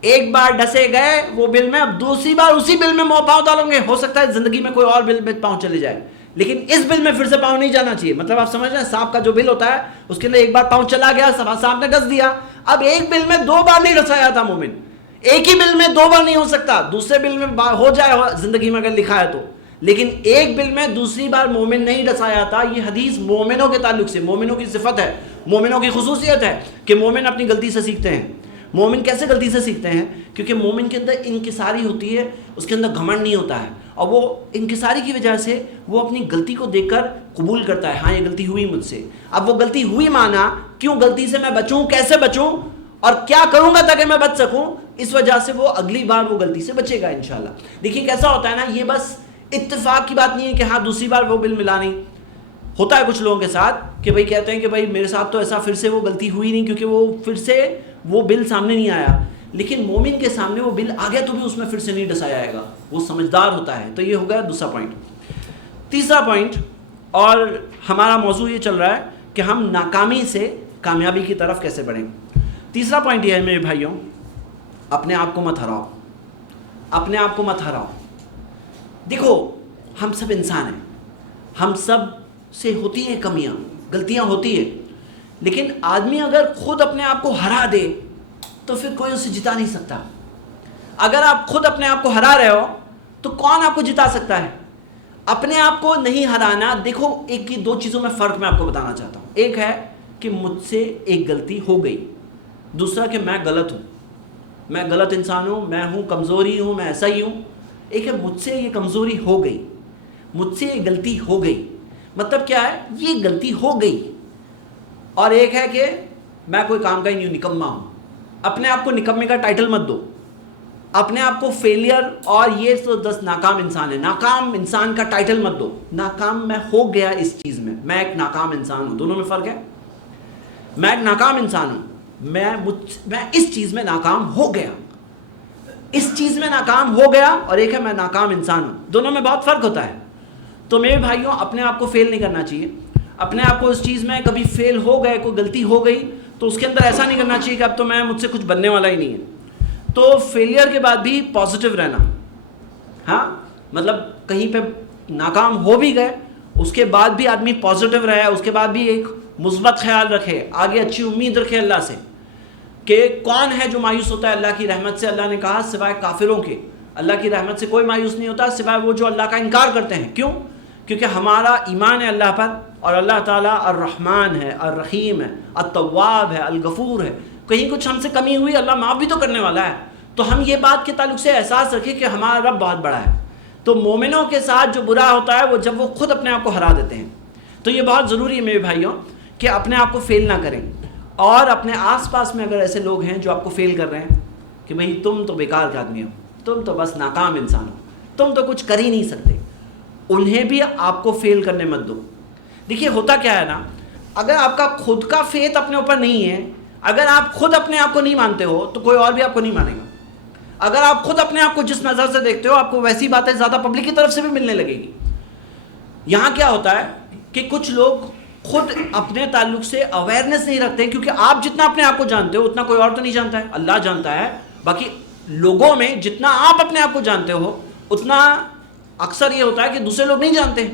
ایک بار ڈسے گئے وہ بل میں، اب دوسری بار اسی بل میں پاؤں ڈالوں گے. ہو سکتا ہے زندگی میں کوئی اور بل میں پاؤں چلے جائے، لیکن اس بل میں پھر سے پاؤں نہیں جانا چاہیے. مطلب آپ سمجھ رہے ہیں، سانپ کا جو بل ہوتا ہے اس کے لیے ایک بار پاؤں چلا گیا، سانپ نے ڈس دیا. اب ایک بل میں دو بار نہیں ڈسایا جاتا. مومن ایک ہی بل میں دو بار نہیں ہو سکتا. دوسرے بل میں ہو جائے زندگی میں اگر لکھا ہے تو، لیکن ایک بل میں دوسری بار مومن نہیں ڈسایا جاتا. یہ حدیث مومنوں کے تعلق سے، مومنوں کی صفت ہے، مومنوں کی خصوصیت ہے کہ مومن اپنی غلطی سے سیکھتے ہیں. مومن کیسے غلطی سے سیکھتے ہیں؟ کیونکہ مومن کے اندر انکساری ہوتی ہے، اس کے اندر گھمنڈ نہیں ہوتا ہے، اور وہ انکساری کی وجہ سے وہ اپنی غلطی کو دیکھ کر قبول کرتا ہے. ہاں، یہ غلطی ہوئی مجھ سے. اب وہ غلطی ہوئی مانا، کیوں غلطی سے میں بچوں، کیسے بچوں، اور کیا کروں گا تاکہ میں بچ سکوں. اس وجہ سے وہ اگلی بار وہ غلطی سے بچے گا انشاءاللہ. دیکھیے کیسا ہوتا ہے نا، یہ بس اتفاق کی بات نہیں ہے کہ ہاں دوسری بار وہ بل ملا نہیں. ہوتا ہے کچھ لوگوں کے ساتھ کہ بھائی کہتے ہیں کہ بھائی میرے ساتھ تو ایسا پھر سے وہ غلطی ہوئی نہیں، کیونکہ وہ پھر سے وہ بل سامنے نہیں آیا. لیکن مومن کے سامنے وہ بل آ گیا تو بھی اس میں پھر سے نہیں ڈسایا جائے گا. وہ سمجھدار ہوتا ہے. تو یہ ہو گیا دوسرا پوائنٹ. تیسرا پوائنٹ، اور ہمارا موضوع یہ چل رہا ہے کہ ہم ناکامی سے کامیابی کی طرف کیسے بڑھیں. تیسرا پوائنٹ یہ ہے میرے بھائیوں، اپنے آپ کو مت ہراؤ. اپنے آپ کو مت ہراؤ. دیکھو، ہم سب انسان ہیں، ہم سب سے ہوتی ہیں کمیاں، غلطیاں ہوتی ہیں، لیکن آدمی اگر خود اپنے آپ کو ہرا دے تو پھر کوئی اسے جتا نہیں سکتا. اگر آپ خود اپنے آپ کو ہرا رہے ہو تو کون آپ کو جتا سکتا ہے؟ اپنے آپ کو نہیں ہرانا. دیکھو، ایک کی دو چیزوں میں فرق میں آپ کو بتانا چاہتا ہوں. ایک ہے کہ مجھ سے ایک غلطی ہو گئی، دوسرا کہ میں غلط ہوں، میں غلط انسان ہوں، میں ہوں کمزوری ہوں، میں ایسا ہی ہوں. ایک ہے مجھ سے یہ کمزوری ہو گئی، مجھ سے یہ غلطی ہو گئی. مطلب کیا ہے؟ یہ غلطی ہو گئی. اور ایک ہے کہ میں کوئی کام کا ہی نہیں ہوں، نکما ہوں. اپنے آپ کو نکمے کا ٹائٹل مت دو. اپنے آپ کو فیلئر اور یہ تو 10 ناکام انسان ہے، ناکام انسان کا ٹائٹل مت دو. ناکام میں ہو گیا اس چیز میں ایک ناکام انسان ہوں. دونوں میں فرق ہے. میں ایک ناکام انسان ہوں، میں اس چیز میں ناکام ہو گیا، اس چیز میں ناکام ہو گیا، اور ایک ہے میں ناکام انسان ہوں. دونوں میں بہت فرق ہوتا ہے. تو میرے بھائیوں، اپنے آپ کو فیل نہیں کرنا چاہیے. اپنے آپ کو اس چیز میں کبھی فیل ہو گئے، کوئی غلطی ہو گئی تو اس کے اندر ایسا نہیں کرنا چاہیے کہ اب تو مجھ سے کچھ بننے والا ہی نہیں ہے. تو فیلئر کے بعد بھی پازیٹیو رہنا. ہاں، مطلب کہیں پہ ناکام ہو بھی گئے، اس کے بعد بھی آدمی پازیٹیو رہے، اس کے بعد بھی ایک مثبت خیال رکھے، آگے اچھی امید رکھے اللہ سے. کہ کون ہے جو مایوس ہوتا ہے اللہ کی رحمت سے؟ اللہ نے کہا سوائے کافروں کے. اللہ کی رحمت سے کوئی مایوس نہیں ہوتا سوائے وہ جو اللہ کا انکار کرتے ہیں. کیوں؟ کیونکہ ہمارا ایمان ہے اللہ پر، اور اللہ تعالیٰ الرحمن ہے، الرحیم ہے، التواب ہے، الغفور ہے. کہیں کچھ ہم سے کمی ہوئی، اللہ معاف بھی تو کرنے والا ہے. تو ہم یہ بات کے تعلق سے احساس رکھیں کہ ہمارا رب بہت بڑا ہے. تو مومنوں کے ساتھ جو برا ہوتا ہے وہ جب وہ خود اپنے آپ کو ہرا دیتے ہیں. تو یہ بہت ضروری ہے میرے بھائیوں کہ اپنے آپ کو فیل نہ کریں. اور اپنے آس پاس میں اگر ایسے لوگ ہیں جو آپ کو فیل کر رہے ہیں کہ بھئی تم تو بیکار کے آدمی ہو، تم تو بس ناکام انسان ہو، تم تو کچھ کر ہی نہیں سکتے، انہیں بھی آپ کو فیل کرنے مت دو. دیکھیے ہوتا کیا ہے نا، اگر آپ کا خود کا فیتھ اپنے اوپر نہیں ہے، اگر آپ خود اپنے آپ کو نہیں مانتے ہو تو کوئی اور بھی آپ کو نہیں مانے گا. اگر آپ خود اپنے آپ کو جس نظر سے دیکھتے ہو آپ کو ویسی باتیں زیادہ پبلک کی طرف سے بھی ملنے لگے گی. یہاں کیا ہوتا ہے کہ کچھ لوگ خود اپنے تعلق سے اویئرنیس نہیں رکھتے ہیں, کیونکہ آپ جتنا اپنے آپ کو جانتے ہو اتنا کوئی اور تو نہیں جانتا ہے, اللہ جانتا ہے. باقی لوگوں میں جتنا آپ اپنے آپ کو جانتے ہو اتنا اکثر یہ ہوتا ہے کہ دوسرے لوگ نہیں جانتے.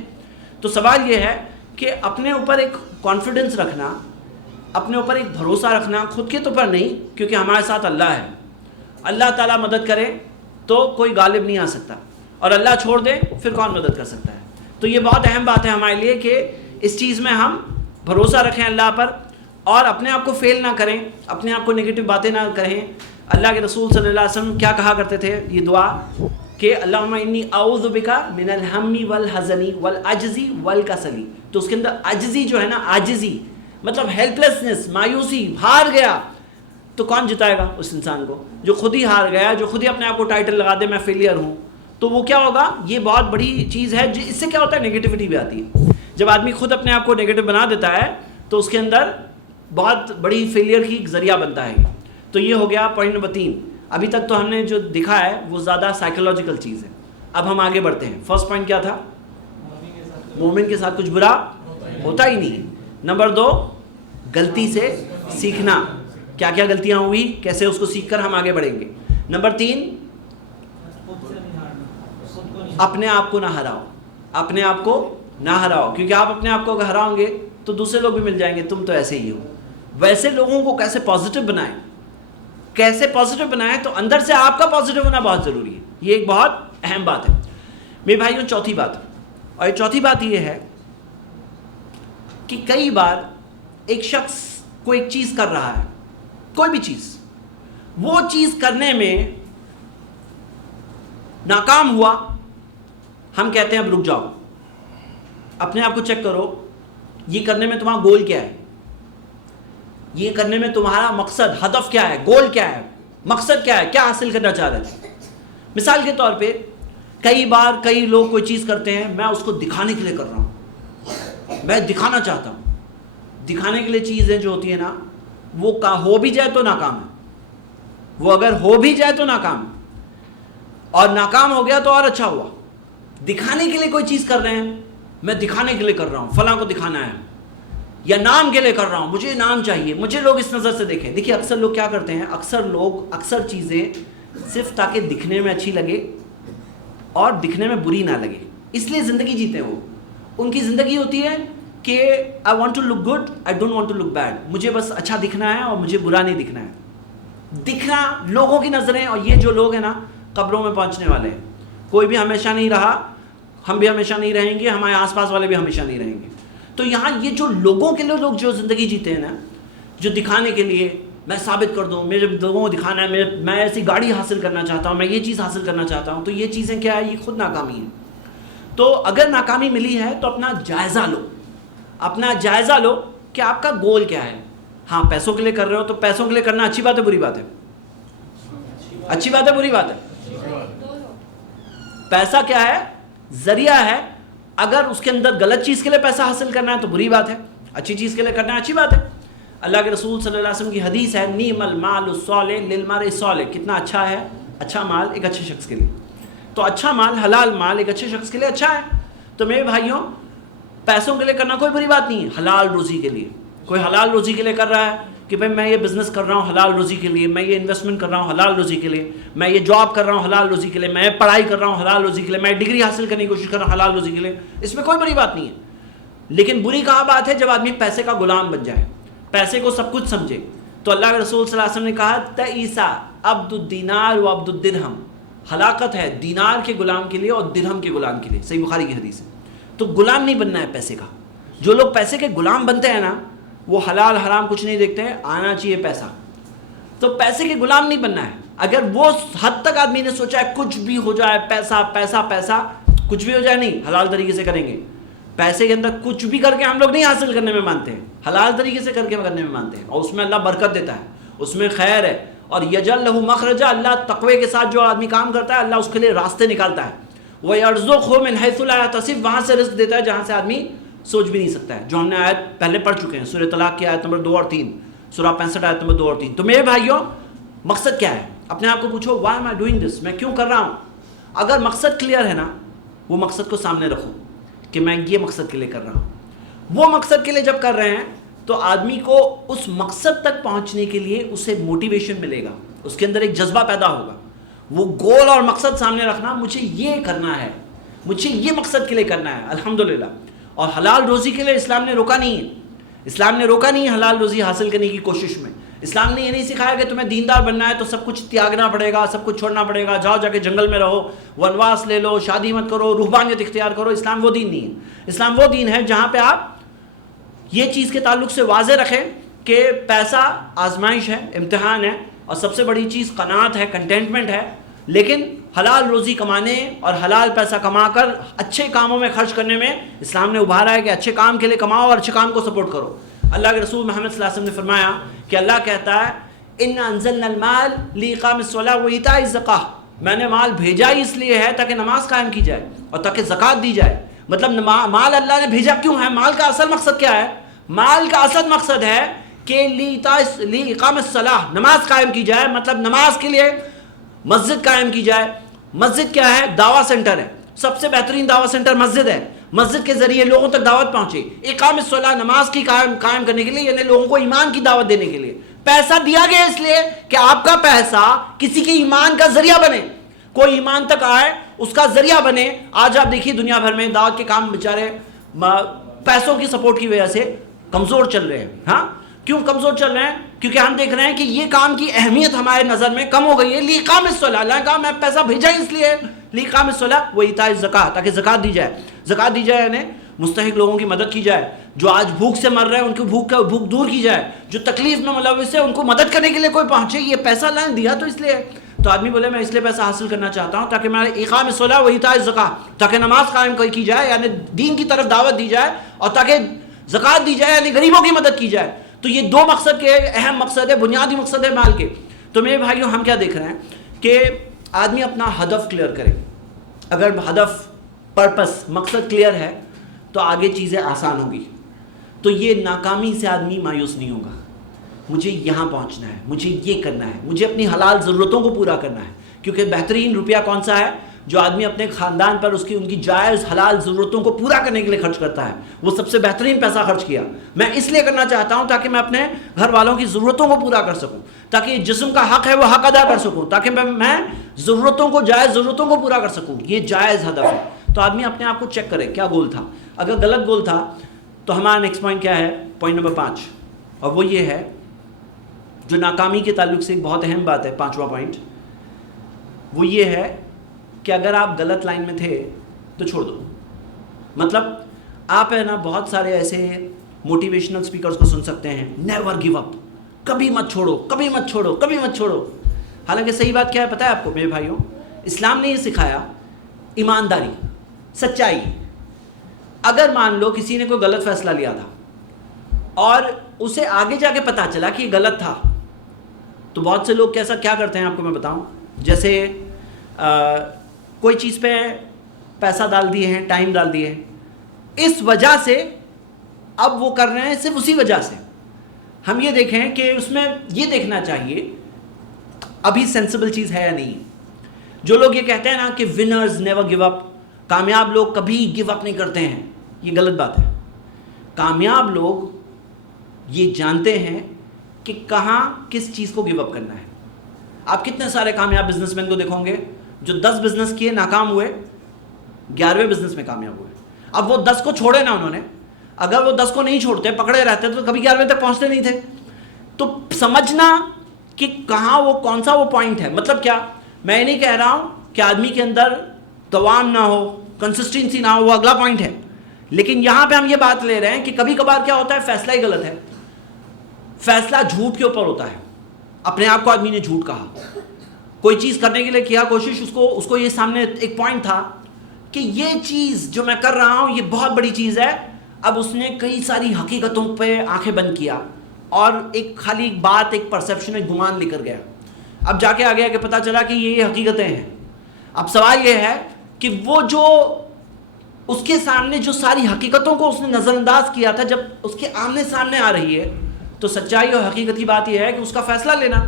تو سوال یہ ہے کہ اپنے اوپر ایک کانفیڈنس رکھنا, اپنے اوپر ایک بھروسہ رکھنا, خود کے تو پر نہیں, کیونکہ ہمارے ساتھ اللہ ہے. اللہ تعالیٰ مدد کرے تو کوئی غالب نہیں آ سکتا, اور اللہ چھوڑ دے پھر کون مدد کر سکتا ہے. تو یہ بہت اہم بات ہے ہمارے لیے کہ اس چیز میں ہم بھروسہ رکھیں اللہ پر, اور اپنے آپ کو فیل نہ کریں, اپنے آپ کو نگیٹو باتیں نہ کہیں. اللہ کے رسول صلی اللہ علیہ وسلم کیا کہا کرتے تھے, یہ دعا کہ اللہم انی اعوذ بک من الہم والحزن والعجز والکسل. تو اس کے اندر عجزی جو ہے نا, عاجزی مطلب ہیلپ لیسنس, مایوسی, ہار گیا, تو کون جتائے گا اس انسان کو جو خود ہی ہار گیا, جو خود ہی اپنے آپ کو ٹائٹل لگا دے میں فیلئر ہوں. تو وہ کیا ہوگا, یہ بہت بڑی چیز ہے. اس سے کیا ہوتا ہے, نیگیٹیوٹی بھی آتی ہے. جب آدمی خود اپنے آپ کو نیگیٹو بنا دیتا ہے تو اس کے اندر بہت بڑی فیلئر کی ذریعہ بنتا ہے. تو یہ ہو گیا پوائنٹ نمبر 3. ابھی تک تو ہم نے جو دکھا ہے وہ زیادہ سائیکولوجیکل چیز ہے. اب ہم آگے بڑھتے ہیں. فرسٹ پوائنٹ کیا تھا, مومن کے ساتھ کچھ برا ہوتا ہی نہیں. نمبر 2, غلطی سے سیکھنا, کیا کیا غلطیاں ہوئی, کیسے اس کو سیکھ کر ہم آگے بڑھیں گے. نمبر 3, اپنے آپ کو نہ ہراؤ, اپنے آپ کو نہ ہراؤ, کیونکہ آپ اپنے آپ کو اگر ہراؤ گے تو دوسرے لوگ بھی مل جائیں گے تم تو ایسے ہی ہو. ویسے لوگوں کو کیسے پازیٹیو بنائیں, کیسے پازیٹیو بنائیں, تو اندر سے آپ کا پازیٹیو ہونا بہت ضروری ہے. یہ ایک بہت اہم بات ہے میرے بھائیوں. چوتھی بات, اور یہ چوتھی بات یہ ہے کہ کئی بار ایک شخص کوئی ایک چیز کر رہا ہے, کوئی بھی چیز, وہ چیز کرنے میں ناکام ہوا, ہم کہتے ہیں اب رک جاؤ, اپنے آپ کو چیک کرو, یہ کرنے میں تمہارا گول کیا ہے, یہ کرنے میں تمہارا مقصد, ہدف کیا ہے, گول کیا ہے, مقصد کیا ہے, کیا حاصل کرنا چاہ رہے ہیں. مثال کے طور پہ کئی بار کئی لوگ کوئی چیز کرتے ہیں, میں اس کو دکھانے کے لیے کر رہا ہوں, میں دکھانا چاہتا ہوں. دکھانے کے لیے چیزیں جو ہوتی ہیں نا, وہ ہو بھی جائے تو ناکام ہے, وہ اگر ہو بھی جائے تو ناکام ہے, اور ناکام ہو گیا تو اور اچھا ہوا. دکھانے کے لیے کوئی چیز کر رہے ہیں, میں دکھانے کے لیے کر رہا ہوں, فلاں کو دکھانا ہے, یا نام کے لیے کر رہا ہوں, مجھے نام چاہیے, مجھے لوگ اس نظر سے دیکھیں. دیکھیے اکثر لوگ کیا کرتے ہیں, اکثر چیزیں صرف تاکہ دکھنے میں اچھی لگے اور دکھنے میں بری نہ لگے, اس لیے زندگی جیتے ہیں. وہ ان کی زندگی ہوتی ہے کہ I want to look good, I don't want to look bad, مجھے بس اچھا دکھنا ہے اور مجھے برا نہیں دکھنا ہے. دکھنا, لوگوں کی نظریں, اور یہ جو لوگ ہیں نا قبروں میں پہنچنے والے ہیں. کوئی بھی ہمیشہ نہیں رہا, ہم بھی ہمیشہ نہیں رہیں گے, ہمارے آس پاس والے بھی ہمیشہ نہیں رہیں گے. تو یہاں یہ جو لوگوں کے لیے لوگ جو زندگی جیتے ہیں نا, جو دکھانے کے لیے, میں ثابت کر دوں, میرے لوگوں کو دکھانا ہے, میں ایسی گاڑی حاصل کرنا چاہتا ہوں, میں یہ چیز حاصل کرنا چاہتا ہوں, تو یہ چیزیں کیا ہے, یہ خود ناکامی ہے. تو اگر ناکامی ملی ہے تو اپنا جائزہ لو, اپنا جائزہ لو کہ آپ کا گول کیا ہے. ہاں پیسوں کے لیے کر رہے ہو تو پیسوں کے لیے کرنا اچھی بات ہے, بری بات ہے, اچھی بات ہے, بری بات ہے. پیسہ کیا ہے, ذریعہ ہے. اگر اس کے اندر غلط چیز کے لیے پیسہ حاصل کرنا ہے تو بری بات ہے, اچھی چیز کے لیے کرنا ہے اچھی بات ہے. اللہ کے رسول صلی اللہ علیہ وسلم کی حدیث ہے, نعم المال الصالح للمرء الصالح, کتنا اچھا ہے اچھا مال ایک اچھے شخص کے لیے. تو اچھا مال, حلال مال ایک اچھے شخص کے لیے اچھا ہے. تو میرے بھائیوں, پیسوں کے لیے کرنا کوئی بری بات نہیں ہے. حلال روزی کے لیے, کوئی حلال روزی کے لیے کر رہا ہے کہ بھائی میں یہ بزنس کر رہا ہوں حلال روزی کے لیے, میں یہ انویسٹمنٹ کر رہا ہوں حلال روزی کے لیے, میں یہ جاب کر رہا ہوں حلال روزی کے لیے, میں پڑھائی کر رہا ہوں حلال روزی کے لیے, میں ڈگری حاصل کرنے کی کوشش کر رہا ہوں حلال روزی کے لیے, اس میں کوئی بڑی بات نہیں ہے. لیکن بری کہاں بات ہے, جب آدمی پیسے کا غلام بن جائے, پیسے کو سب کچھ سمجھے. تو اللہ کے رسول صلی اللہ علیہ وسلم نے کہا, تعیسا عبد الدینار و عبد الدرہم, ہلاکت ہے دینار کے غلام کے لیے اور درہم کے غلام کے لیے. صحیح بخاری کی حدیث ہے. تو غلام نہیں بننا ہے پیسے کا. جو لوگ پیسے کے غلام بنتے ہیں نا, وہ حلال حرام کچھ نہیں دیکھتے ہیں, آنا چاہیے پیسہ. تو پیسے کے غلام نہیں بننا ہے. اگر وہ حد تک آدمی نے سوچا ہے کچھ بھی ہو جائے, پیسہ پیسہ پیسہ, کچھ بھی ہو جائے, نہیں, حلال طریقے سے کریں گے. پیسے کے اندر کچھ بھی کر کے ہم لوگ نہیں حاصل کرنے میں مانتے ہیں, حلال طریقے سے کر کے کرنے میں مانتے ہیں, اور اس میں اللہ برکت دیتا ہے, اس میں خیر ہے. اور یجعل لہ مخرجا, اللہ تقوی کے ساتھ جو آدمی کام کرتا ہے اللہ اس کے لیے راستے نکالتا ہے. وَيَرْزُقْهُ مِنْ حَيْثُ لَا يَحْتَسِبُ, وہاں سے رزق دیتا ہے جہاں سے آدمی سوچ بھی نہیں سکتا ہے, جو ہم نے آیت پہلے پڑھ چکے ہیں, سورہ طلاق کی آیت نمبر 2 اور 3. سورہ 65 آیت نمبر 2 اور 3. تو میرے بھائیوں مقصد کیا ہے؟ اپنے آپ کو پوچھو why am I doing this, میں کیوں کر رہا ہوں؟ اگر مقصد کلیئر ہے نا، وہ مقصد کو سامنے رکھو کہ میں یہ مقصد کے لیے کر رہا ہوں. وہ مقصد کے لیے جب کر رہے ہیں تو آدمی کو اس مقصد تک پہنچنے کے لیے اسے موٹیویشن ملے گا، اس کے اندر ایک جذبہ پیدا ہوگا. وہ گول اور مقصد سامنے رکھنا، مجھے یہ کرنا ہے، مجھے یہ مقصد کے لیے کرنا ہے. الحمدللہ. اور حلال روزی کے لیے اسلام نے روکا نہیں ہے، اسلام نے روکا نہیں ہے حلال روزی حاصل کرنے کی کوشش میں. اسلام نے یہ نہیں سکھایا کہ تمہیں دیندار بننا ہے تو سب کچھ تیاگنا پڑے گا، سب کچھ چھوڑنا پڑے گا، جاؤ جا کے جنگل میں رہو، ونواس لے لو، شادی مت کرو، رہبانیت اختیار کرو. اسلام وہ دین نہیں ہے. اسلام وہ دین ہے جہاں پہ آپ یہ چیز کے تعلق سے واضح رکھیں کہ پیسہ آزمائش ہے، امتحان ہے، اور سب سے بڑی چیز قناعت ہے، کنٹینٹمنٹ ہے. لیکن حلال روزی کمانے اور حلال پیسہ کما کر اچھے کاموں میں خرچ کرنے میں اسلام نے ابھارا ہے کہ اچھے کام کے لیے کماؤ اور اچھے کام کو سپورٹ کرو. اللہ کے رسول محمد صلی اللہ علیہ وسلم نے فرمایا کہ اللہ کہتا ہے اِنَّا أَنزَلْنَا الْمَالَ لِإِقَامِ الصَّلَاةِ وَإِيتَاءِ الزَّكَاةِ، میں نے مال بھیجا ہی اس لیے ہے تاکہ نماز قائم کی جائے اور تاکہ زکوٰۃ دی جائے. مطلب مال اللہ نے بھیجا کیوں ہے؟ مال کا اصل مقصد کیا ہے؟ مال کا اصل مقصد ہے کہ لِإِقَامِ الصَّلَاةِ، نماز قائم کی جائے. مطلب نماز کے لیے مسجد قائم کی جائے. مسجد کیا ہے؟ دعویٰ سینٹر ہے. سب سے بہترین دعویٰ سینٹر مسجد ہے. مسجد کے ذریعے لوگوں تک دعوت پہنچے. اقام الصلاۃ، نماز کی قائم کرنے کے لیے، یعنی لوگوں کو ایمان کی دعوت دینے کے لیے. پیسہ دیا گیا اس لیے کہ آپ کا پیسہ کسی کے ایمان کا ذریعہ بنے، کوئی ایمان تک آئے، اس کا ذریعہ بنے. آج آپ دیکھیے دنیا بھر میں دعوت کے کام بیچارے پیسوں کی سپورٹ کی وجہ سے کمزور چل رہے ہیں. ہاں کیوں کمزور چل رہے ہیں؟ کیونکہ ہم دیکھ رہے ہیں کہ یہ کام کی اہمیت ہمارے نظر میں کم ہو گئی ہے. لِإِقَامِ الصَّلَاةِ، اللہ نے کہا میں پیسہ بھیجا اس لیے لِإِقَامِ الصَّلَاةِ وَإِيتَاءِ الزَّكَاةِ، تاکہ زکوٰۃ دی جائے. زکوٰۃ دی جائے یعنی مستحق لوگوں کی مدد کی جائے، جو آج بھوک سے مر رہے ہیں ان کی بھوک دور کی جائے، جو تکلیف میں ملوث ہے ان کو مدد کرنے کے لیے کوئی پہنچے. یہ پیسہ اللہ نے دیا تو اس لیے. تو آدمی بولے میں اس لیے پیسہ حاصل کرنا چاہتا ہوں تاکہ میں اقام الصلاۃ وایتاء الزکاۃ، تاکہ نماز قائم کی جائے یعنی دین کی طرف دعوت دی جائے، اور تاکہ زکوٰۃ دی جائے یعنی غریبوں کی مدد کی جائے. تو یہ دو مقصد کے اہم مقصد ہے، بنیادی مقصد ہے مال کے. تو میرے بھائیوں ہم کیا دیکھ رہے ہیں کہ آدمی اپنا ہدف کلیئر کرے. اگر ہدف، پرپس، مقصد کلیئر ہے تو آگے چیزیں آسان ہوگی. تو یہ ناکامی سے آدمی مایوس نہیں ہوگا. مجھے یہاں پہنچنا ہے، مجھے یہ کرنا ہے، مجھے اپنی حلال ضرورتوں کو پورا کرنا ہے. کیونکہ بہترین روپیہ کون سا ہے؟ جو آدمی اپنے خاندان پر ان کی جائز حلال ضرورتوں کو پورا کرنے کے لیے خرچ کرتا ہے. وہ سب سے بہترین پیسہ خرچ کیا. میں اس لیے کرنا چاہتا ہوں تاکہ میں اپنے گھر والوں کی ضرورتوں کو پورا کر سکوں، تاکہ جسم کا حق ہے وہ حق ادا کر سکوں، تاکہ میں ضرورتوں کو، جائز ضرورتوں کو پورا کر سکوں. یہ جائز ہدف ہے. تو آدمی اپنے آپ کو چیک کرے کیا گول تھا. اگر غلط گول تھا تو ہمارا نیکسٹ پوائنٹ کیا ہے؟ پوائنٹ نمبر 5، اور وہ یہ ہے جو ناکامی کے تعلق سے ایک بہت اہم بات ہے. 5واں پوائنٹ وہ یہ ہے کہ اگر آپ غلط لائن میں تھے تو چھوڑ دو. مطلب آپ ہے نا بہت سارے ایسے موٹیویشنل سپیکرز کو سن سکتے ہیں، نیور گیو اپ، کبھی مت چھوڑو، کبھی مت چھوڑو، کبھی مت چھوڑو. حالانکہ صحیح بات کیا ہے پتہ ہے آپ کو میرے بھائیوں؟ اسلام نے یہ سکھایا ایمانداری، سچائی. اگر مان لو کسی نے کوئی غلط فیصلہ لیا تھا اور اسے آگے جا کے پتہ چلا کہ یہ غلط تھا، تو بہت سے لوگ کیا کرتے ہیں آپ کو میں بتاؤں. جیسے کوئی چیز پہ پیسہ ڈال دیے ہیں، ٹائم ڈال دیے ہیں، اس وجہ سے اب وہ کر رہے ہیں صرف اسی وجہ سے. ہم یہ دیکھیں کہ اس میں یہ دیکھنا چاہیے ابھی سینسیبل چیز ہے یا نہیں. جو لوگ یہ کہتے ہیں نا کہ ونرز نیور گیو اپ، کامیاب لوگ کبھی گیو اپ نہیں کرتے ہیں، یہ غلط بات ہے. کامیاب لوگ یہ جانتے ہیں کہ کہاں کس چیز کو گیو اپ کرنا ہے. آپ کتنے سارے کامیاب بزنس مین کو دیکھو گے جو 10 بزنس کیے ناکام ہوئے، 11ویں بزنس میں کامیاب ہوئے. اب وہ 10 کو چھوڑے نا انہوں نے، اگر وہ 10 کو نہیں چھوڑتے، پکڑے رہتے تو کبھی 11ویں تک پہنچتے نہیں تھے. تو سمجھنا کہ کہاں وہ کون سا وہ پوائنٹ ہے. مطلب کیا، میں یہ نہیں کہہ رہا ہوں کہ آدمی کے اندر دوام نہ ہو، کنسسٹنسی نہ ہو، وہ اگلا پوائنٹ ہے. لیکن یہاں پہ ہم یہ بات لے رہے ہیں کہ کبھی کبھار کیا ہوتا ہے، فیصلہ ہی غلط ہے، فیصلہ جھوٹ کے اوپر ہوتا ہے. اپنے آپ کو آدمی نے جھوٹ کہا، کوئی چیز کرنے کے لیے کیا کوشش، اس کو یہ سامنے ایک پوائنٹ تھا کہ یہ چیز جو میں کر رہا ہوں یہ بہت بڑی چیز ہے. اب اس نے کئی ساری حقیقتوں پہ آنکھیں بند کیا اور ایک خالی ایک بات، ایک پرسیپشن، ایک گمان لے کر گیا. اب جا کے آ گیا کہ پتہ چلا کہ یہ حقیقتیں ہیں. اب سوال یہ ہے کہ وہ جو اس کے سامنے جو ساری حقیقتوں کو اس نے نظر انداز کیا تھا، جب اس کے آمنے سامنے آ رہی ہے تو سچائی اور حقیقت کی بات یہ ہے کہ اس کا فیصلہ لینا.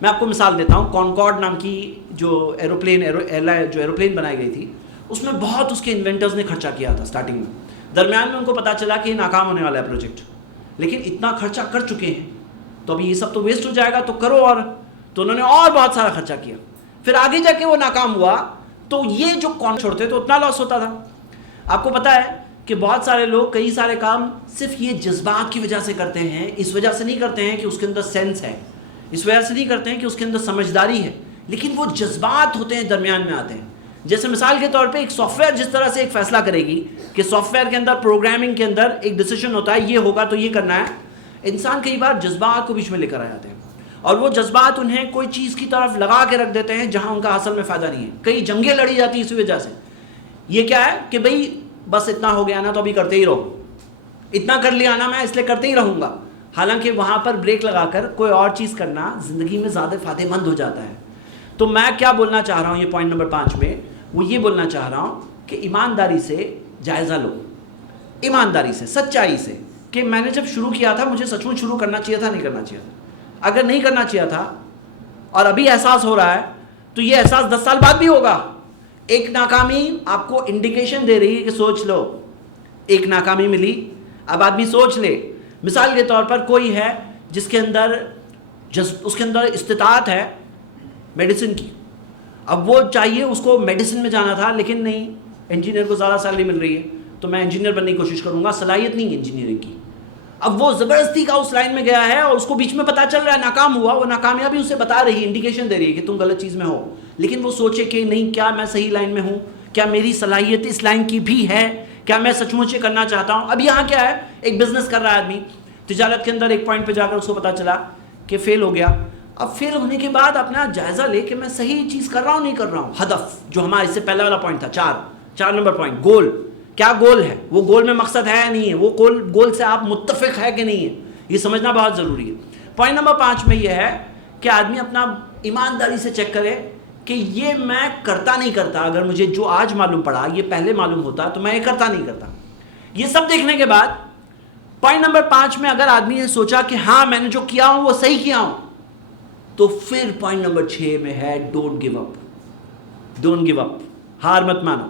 میں آپ کو مثال دیتا ہوں. کانکارڈ نام کی جو ایروپلین بنائی گئی تھی, اس میں بہت اس کے انوینٹرز نے خرچہ کیا تھا اسٹارٹنگ میں. درمیان میں ان کو پتا چلا کہ یہ ناکام ہونے والا ہے پروجیکٹ, لیکن اتنا خرچہ کر چکے ہیں تو ابھی یہ سب تو ویسٹ ہو جائے گا, تو کرو. اور تو انہوں نے اور بہت سارا خرچہ کیا. پھر آگے جا کے وہ ناکام ہوا تو یہ جو کون چھوڑتے تو اتنا لاس ہوتا تھا. آپ کو پتا ہے کہ بہت سارے لوگ کئی سارے کام صرف یہ جذبات کی وجہ سے کرتے ہیں, اس وجہ سے نہیں کرتے ہیں کہ اس کے اندر سینس ہے, اس وجہ سے نہیں کرتے ہیں کہ اس کے اندر سمجھداری ہے, لیکن وہ جذبات ہوتے ہیں درمیان میں آتے ہیں. جیسے مثال کے طور پہ ایک سافٹ ویئر جس طرح سے ایک فیصلہ کرے گی کہ سافٹ ویئر کے اندر پروگرامنگ کے اندر ایک ڈیسیشن ہوتا ہے یہ ہوگا تو یہ کرنا ہے, انسان کئی بار جذبات کو بیچ میں لے کر آ جاتے ہیں اور وہ جذبات انہیں کوئی چیز کی طرف لگا کے رکھ دیتے ہیں جہاں ان کا اصل میں فائدہ نہیں ہے. کئی جنگیں لڑی جاتی ہیں اسی وجہ سے. یہ کیا ہے کہ بھئی بس اتنا ہو گیا نا تو ابھی کرتے ہی رہو, اتنا کر لیا نا میں اس لیے کرتے ہی رہوں گا, حالانکہ وہاں پر بریک لگا کر کوئی اور چیز کرنا زندگی میں زیادہ فائدہ مند ہو جاتا ہے. تو میں کیا بولنا چاہ رہا ہوں یہ پوائنٹ نمبر 5 میں, وہ یہ بولنا چاہ رہا ہوں کہ ایمانداری سے جائزہ لو, ایمانداری سے, سچائی سے, کہ میں نے جب شروع کیا تھا مجھے سچ میں شروع کرنا چاہیے تھا نہیں کرنا چاہیے تھا. اگر نہیں کرنا چاہیے تھا اور ابھی احساس ہو رہا ہے تو یہ احساس 10 سال بعد بھی ہوگا. ایک ناکامی آپ کو انڈیکیشن دے رہی ہے کہ سوچ لو, ایک ناکامی ملی اب آدمی سوچ لے. مثال کے طور پر کوئی ہے جس کے اندر اس کے اندر استطاعت ہے میڈیسن کی, اب وہ چاہیے اس کو میڈیسن میں جانا تھا لیکن نہیں, انجینئر کو زیادہ سیلری مل رہی ہے تو میں انجینئر بننے کی کوشش کروں گا, صلاحیت نہیں ہے انجینئرنگ کی. اب وہ زبردستی کا اس لائن میں گیا ہے اور اس کو بیچ میں پتا چل رہا ہے ناکام ہوا, وہ ناکامیابی اسے بتا رہی ہے, انڈیکیشن دے رہی ہے کہ تم غلط چیز میں ہو, لیکن وہ سوچے کہ نہیں کیا میں صحیح لائن میں ہوں, کیا میری صلاحیت اس لائن کی بھی ہے, کیا میں سچ مچ کرنا چاہتا ہوں. اب یہاں کیا ہے, ایک بزنس کر رہا ہے آدمی, تجارت کے اندر ایک پوائنٹ پہ جا کر اس کو پتا چلا کہ فیل ہو گیا. اب فیل ہونے کے بعد اپنا جائزہ لے کہ میں صحیح چیز کر رہا ہوں نہیں کر رہا ہوں. ہدف جو ہمارا اس سے پہلا والا پوائنٹ تھا, 4 نمبر پوائنٹ, گول. کیا گول ہے, وہ گول میں مقصد ہے یا نہیں ہے, وہ گول سے آپ متفق ہے کہ نہیں ہے, یہ سمجھنا بہت ضروری ہے. پوائنٹ نمبر 5 میں یہ ہے کہ آدمی اپنا ایمانداری سے چیک کرے کہ یہ میں کرتا نہیں کرتا. اگر مجھے جو آج معلوم پڑا یہ پہلے معلوم ہوتا تو میں یہ کرتا نہیں کرتا. یہ سب دیکھنے کے بعد پوائنٹ نمبر 5 میں اگر آدمی نے سوچا کہ ہاں میں نے جو کیا ہوں وہ صحیح کیا ہوں, تو پھر پوائنٹ نمبر 6 میں ہے don't give up. Don't give up, ہار مت مانو.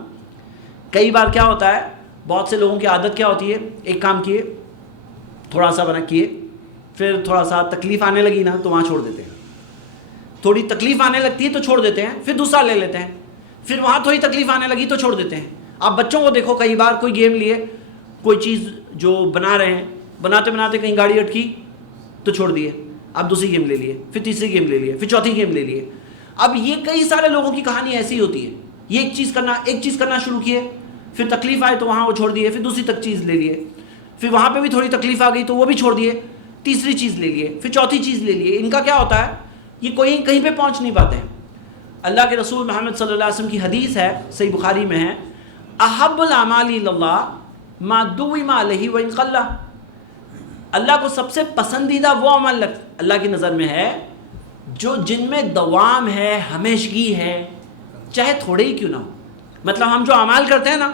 کئی بار کیا ہوتا ہے, بہت سے لوگوں کی عادت کیا ہوتی ہے, ایک کام کیے, تھوڑا سا بنا کیے, پھر تھوڑا سا تکلیف آنے لگی نا تو وہاں چھوڑ دیتے ہیں. تھوڑی تکلیف آنے لگتی ہے تو چھوڑ دیتے ہیں, پھر دوسرا لے لیتے ہیں, پھر وہاں تھوڑی تکلیف آنے لگی تو چھوڑ دیتے ہیں. آپ بچوں کو دیکھو, کئی بار کوئی گیم لیے, کوئی چیز جو بنا رہے ہیں, بناتے بناتے کہیں گاڑی اٹکی تو چھوڑ دیے, اب دوسری گیم لے لیے, پھر تیسری گیم لے لیے, پھر چوتھی گیم لے لیے. اب یہ کئی سارے لوگوں کی کہانی ایسی ہوتی ہے, یہ ایک چیز کرنا شروع کیے, پھر تکلیف آئے تو وہاں وہ چھوڑ دیے, پھر دوسری تک چیز لے لیے, پھر وہاں پہ بھی تھوڑی تکلیف آ گئی تو وہ بھی چھوڑ دیے, تیسری چیز لے لیے, پھر چوتھی چیز لے لیے. ان کا کیا ہوتا ہے, یہ کہیں پہ پہنچ نہیں پاتے ہیں. اللہ کے رسول محمد صلی اللہ علیہ وسلم کی حدیث ہے, صحیح بخاری میں ہے, احب الاعمال الی اللہ ما دوم علیہ وان قل. اللہ کو سب سے پسندیدہ وہ عمل اللہ کی نظر میں ہے جو جن میں دوام ہے, ہمیشگی ہے, چاہے تھوڑے ہی کیوں نہ ہو. مطلب ہم جو اعمال کرتے ہیں نا,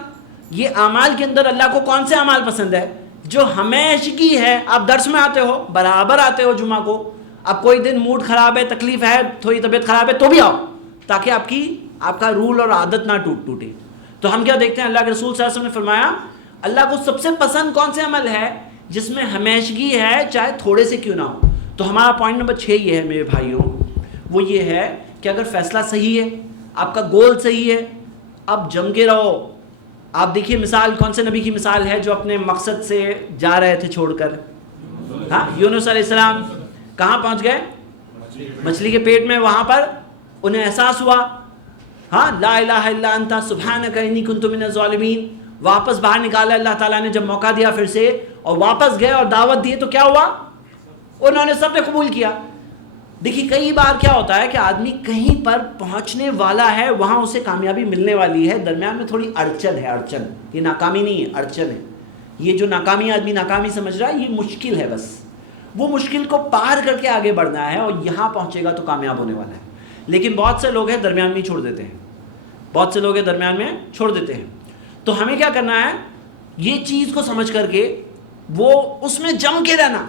یہ اعمال کے اندر اللہ کو کون سے اعمال پسند ہے, جو ہمیشگی ہے. آپ درس میں آتے ہو, برابر آتے ہو جمعہ کو, اب کوئی دن موڈ خراب ہے, تکلیف ہے, تھوڑی طبیعت خراب ہے تو بھی آؤ, تاکہ آپ کا رول اور عادت نہ ٹوٹے. تو ہم کیا دیکھتے ہیں, اللہ کے رسول صلی اللہ علیہ وسلم نے فرمایا اللہ کو سب سے پسند کون سے عمل ہے جس میں ہمیشگی ہے, چاہے تھوڑے سے کیوں نہ ہو. تو ہمارا پوائنٹ نمبر 6 یہ ہے میرے بھائیوں, وہ یہ ہے کہ اگر فیصلہ صحیح ہے, آپ کا گول صحیح ہے, اب جم کے رہو. آپ دیکھیے مثال, کون سے نبی کی مثال ہے جو اپنے مقصد سے جا رہے تھے چھوڑ کر. ہاں, یونس علیہ السلام کہاں پہنچ گئے, مچھلی کے پیٹ میں. وہاں پر انہیں احساس ہوا, ہاں, لا الہ الا انت سبحانک انی کنت من الظالمین. واپس باہر نکالا اللہ تعالیٰ نے, جب موقع دیا پھر سے, اور واپس گئے اور دعوت دی تو کیا ہوا, انہوں نے سب نے قبول کیا. دیکھیے کئی بار کیا ہوتا ہے کہ آدمی کہیں پر پہنچنے والا ہے, وہاں اسے کامیابی ملنے والی ہے, درمیان میں تھوڑی اڑچن ہے. اڑچن, یہ ناکامی نہیں ہے, اڑچن ہے. یہ جو ناکامی آدمی ناکامی سمجھ رہا ہے, یہ مشکل ہے. بس وہ مشکل کو پار کر کے آگے بڑھنا ہے اور یہاں پہنچے گا تو کامیاب ہونے والا ہے. لیکن بہت سے لوگ ہیں درمیان میں چھوڑ دیتے ہیں, بہت سے لوگ ہیں درمیان میں چھوڑ دیتے ہیں. تو ہمیں کیا کرنا ہے, یہ چیز کو سمجھ کر کے وہ اس میں جم کے رہنا.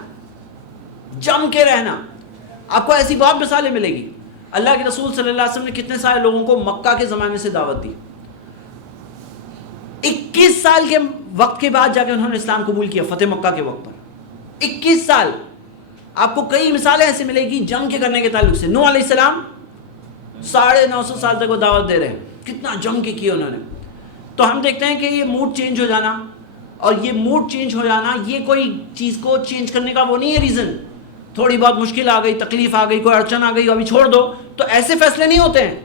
جم کے رہنا. آپ کو ایسی بہت مثالیں ملے گی. اللہ کے رسول صلی اللہ علیہ وسلم نے کتنے سارے لوگوں کو مکہ کے زمانے سے دعوت دی. 21 سال کے وقت کے بعد جا کے انہوں نے اسلام قبول کیا, فتح مکہ کے وقت پر. 21 سال. آپ کو کئی مثالیں ایسے ملے گی جنگ کے کرنے کے تعلق سے. نوح علیہ السلام 950 سال تک وہ دعوت دے رہے ہیں, کتنا جنگ کے کیے انہوں نے. تو ہم دیکھتے ہیں کہ یہ موڈ چینج ہو جانا, اور یہ موڈ چینج ہو جانا یہ کوئی چیز کو چینج کرنے کا وہ نہیں ہے ریزن. تھوڑی بہت مشکل آ گئی, تکلیف آ گئی, کوئی اڑچن آ گئی, ابھی چھوڑ دو, تو ایسے فیصلے نہیں ہوتے ہیں.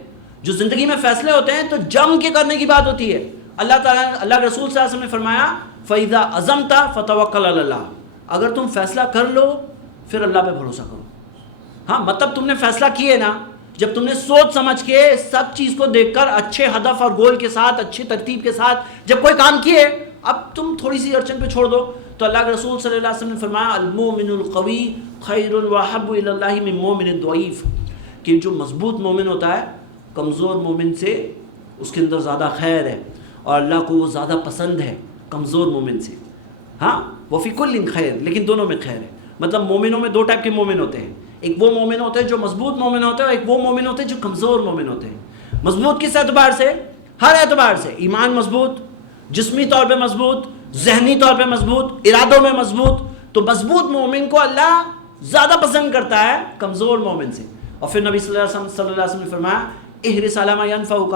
جو زندگی میں فیصلے ہوتے ہیں تو جم کے کرنے کی بات ہوتی ہے. اللہ تعالیٰ, اللہ کے رسول صلی اللہ علیہ وسلم نے فرمایا فَإِذَا عَزَمْتَ فَتَوَكَّلْ عَلَى اللَّهِ, اگر تم فیصلہ کر لو پھر اللہ پہ بھروسہ کرو. ہاں مطلب تم نے فیصلہ کیے نا, جب تم نے سوچ سمجھ کے سب چیز کو دیکھ کر اچھے ہدف اور گول کے ساتھ, اچھی ترتیب کے ساتھ جب کوئی کام کیے, اب تم تھوڑی سی اڑچن پہ چھوڑ دو. تو اللہ کے رسول صلی اللہ علیہ وسلم نے فرمایا المؤمن القوی خیر واحب الی اللہ من المؤمن الضعیف, کہ جو مضبوط مومن ہوتا ہے کمزور مومن سے اس کے اندر زیادہ خیر ہے, اور اللہ کو وہ زیادہ پسند ہے کمزور مومن سے. ہاں وفی کل خیر, لیکن دونوں میں خیر ہے. مطلب مومنوں میں دو ٹائپ کے مومن ہوتے ہیں, ایک وہ مومن ہوتے ہیں جو مضبوط مومن ہوتے ہیں, اور ایک وہ مومن ہوتے ہیں جو کمزور مومن ہوتے ہیں. مضبوط کس اعتبار سے؟ ہر اعتبار سے. ایمان مضبوط, جسمی طور پہ مضبوط, ذہنی طور پہ مضبوط, ارادوں میں مضبوط. تو مضبوط مومن کو اللہ زیادہ پسند کرتا ہے کمزور مومن سے. اور پھر نبی صلی اللہ علیہ وسلم نے فرمایا احرص علی ما ینفعک,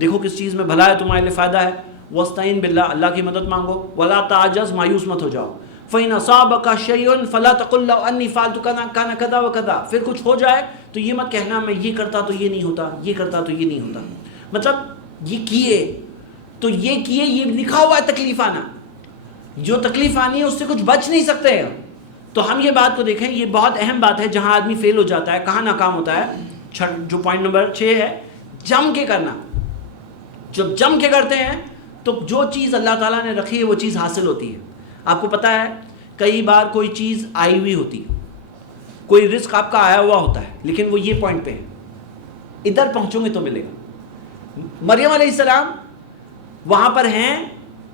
دیکھو کس چیز میں بھلا ہے, تمہارے لیے فائدہ ہے. واستعین باللہ, اللہ کی مدد مانگو. ولا تعجز, مایوس مت ہو جاؤ. فَإِنْ أَصَابَكَ شَيْءٌ فَلَا تَقُلْ لَوْ أَنِّي فَعَلْتُ كَذَا وَكَذَا, پھر کچھ ہو جائے تو یہ مت کہنا میں یہ کرتا تو یہ نہیں ہوتا, یہ کرتا تو یہ نہیں ہوتا. مطلب یہ کیے تو یہ کیے, یہ لکھا ہوا ہے تکلیف آنا, جو تکلیف آنی ہے اس سے کچھ بچ نہیں سکتے. تو ہم یہ بات کو دیکھیں, یہ بہت اہم بات ہے جہاں آدمی فیل ہو جاتا ہے, کہاں ناکام ہوتا ہے. جو پوائنٹ نمبر 6 ہے جم کے کرنا. جب جم کے کرتے ہیں تو جو چیز اللہ تعالیٰ نے رکھی ہے وہ چیز حاصل ہوتی ہے. آپ کو پتہ ہے کئی بار کوئی چیز آئی ہوئی ہوتی, کوئی رزق آپ کا آیا ہوا ہوتا ہے, لیکن وہ یہ پوائنٹ پہ ہے, ادھر پہنچوں گے تو ملے گا. مریم علیہ السلام وہاں پر ہیں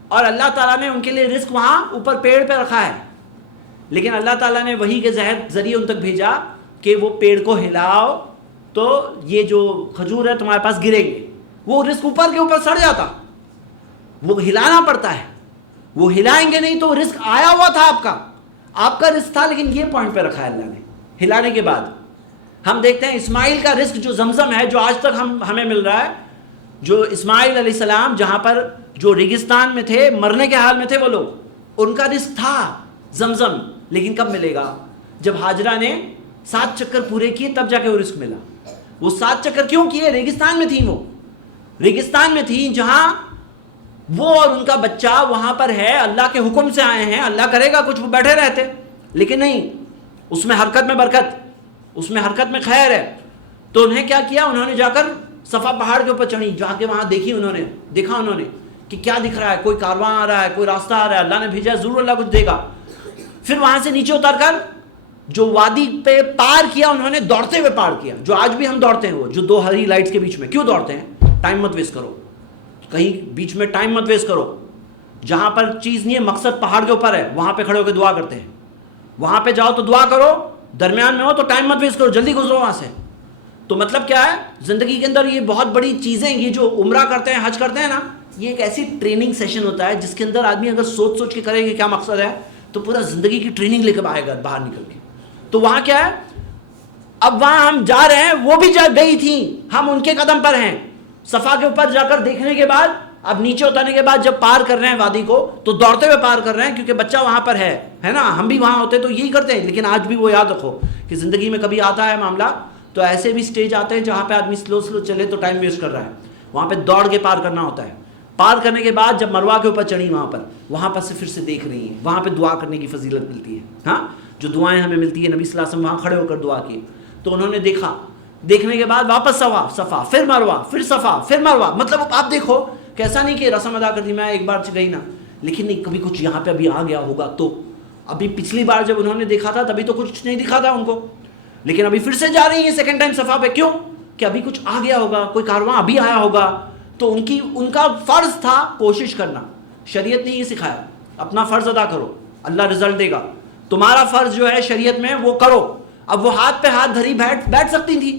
اور اللہ تعالیٰ نے ان کے لیے رزق وہاں اوپر پیڑ پہ رکھا ہے, لیکن اللہ تعالیٰ نے وحی کے ذریعے ان تک بھیجا کہ وہ پیڑ کو ہلاؤ تو یہ جو کھجور ہے تمہارے پاس گریں گے. وہ رزق اوپر کے اوپر سڑ جاتا, وہ ہلانا پڑتا ہے. وہ ہلائیں گے نہیں تو رزق آیا ہوا تھا, آپ کا رزق تھا, لیکن یہ پوائنٹ پہ رکھا ہے اللہ نے ہلانے کے بعد. ہم دیکھتے ہیں اسماعیل کا رزق جو زمزم ہے, جو آج تک ہمیں مل رہا ہے, جو اسماعیل علیہ السلام جہاں پر جو ریگستان میں تھے, مرنے کے حال میں تھے وہ لوگ, ان کا رزق تھا زمزم, لیکن کب ملے گا؟ جب ہاجرہ نے 7 چکر پورے کیے تب جا کے وہ رزق ملا. وہ 7 چکر کیوں کیے؟ ریگستان میں تھیں, وہ ریگستان میں تھیں جہاں وہ اور ان کا بچہ وہاں پر ہے, اللہ کے حکم سے آئے ہیں, اللہ کرے گا کچھ, وہ بیٹھے رہتے, لیکن نہیں, اس میں حرکت میں برکت, اس میں حرکت میں خیر ہے. تو انہیں کیا کیا, انہوں نے جا کر صفا پہاڑ کے اوپر چڑھی, جا کے وہاں دیکھا انہوں نے کہ کیا دکھ رہا ہے, کوئی کارواں آ رہا ہے, کوئی راستہ آ رہا ہے, اللہ نے بھیجا, ضرور اللہ کچھ دے گا. پھر وہاں سے نیچے اتر کر جو وادی پہ پار کیا, انہوں نے دوڑتے ہوئے پار کیا, جو آج بھی ہم دوڑتے ہیں, وہ جو 2 ہری لائٹس کے بیچ میں. کیوں دوڑتے ہیں؟ ٹائم مت ویسٹ کرو, کہیں بیچ میں ٹائم مت ویسٹ کرو. جہاں پر چیز نہیں ہے, مقصد پہاڑ کے اوپر ہے, وہاں پہ کھڑے ہو کے دعا کرتے ہیں. وہاں پہ جاؤ تو دعا کرو, درمیان میں ہو تو ٹائم مت ویسٹ کرو, جلدی گزرو وہاں سے. تو مطلب کیا ہے, زندگی کے اندر یہ بہت بڑی چیزیں, یہ جو عمرہ کرتے ہیں, حج کرتے ہیں نا, یہ ایک ایسی ٹریننگ سیشن ہوتا ہے جس کے اندر آدمی اگر سوچ کے کرے کہ کیا مقصد ہے, تو پورا زندگی کی ٹریننگ لے کے آئے گا باہر نکل کے. تو وہاں کیا ہے, اب وہاں ہم جا رہے ہیں, وہ بھی جا گئی تھیں, ہم ان کے قدم پر ہیں. صفا کے اوپر جا کر دیکھنے کے بعد, اب نیچے اترنے کے بعد جب پار کر رہے ہیں وادی کو, تو دوڑتے ہوئے پار کر رہے ہیں, کیونکہ بچہ وہاں پر ہے نا. ہم بھی وہاں ہوتے تو یہی کرتے ہیں, لیکن آج بھی وہ یاد رکھو کہ زندگی میں کبھی آتا ہے معاملہ تو ایسے بھی سٹیج آتے ہیں جہاں پہ آدمی سلو چلے تو ٹائم ویسٹ کر رہا ہے, وہاں پہ دوڑ کے پار کرنا ہوتا ہے. پار کرنے کے بعد جب مروہ کے اوپر چڑھی, وہاں پر سے پھر سے دیکھ رہی ہیں, وہاں پہ دعا کرنے کی فضیلت ملتی ہے. ہاں جو دعائیں ہمیں ملتی ہیں, نبی صلی اللہ علیہ وسلم وہاں کھڑے ہو کر دعا کی, تو انہوں نے دیکھا, دیکھنے کے بعد واپس صفا, پھر مروہ, پھر صفا, پھر مروہ. مطلب آپ دیکھو کہ ایسا نہیں کہ رسم ادا کر دی, میں ایک بار گئی نا, لیکن نہیں, کبھی کچھ یہاں پہ ابھی آ گیا ہوگا. تو ابھی پچھلی بار جب انہوں نے دیکھا تھا تبھی تو کچھ نہیں دکھا تھا ان کو, لیکن ابھی پھر سے جا رہی ہیں سیکنڈ ٹائم صفا پہ. کیوں؟ کہ ابھی کچھ آ گیا ہوگا, کوئی کارواں ابھی آیا ہوگا. تو ان کا فرض تھا کوشش کرنا. شریعت نے یہ سکھایا, اپنا فرض ادا کرو, اللہ رزلٹ دے گا. تمہارا فرض جو ہے شریعت میں وہ کرو. اب وہ ہاتھ پہ ہاتھ دھری بیٹھ سکتی تھی.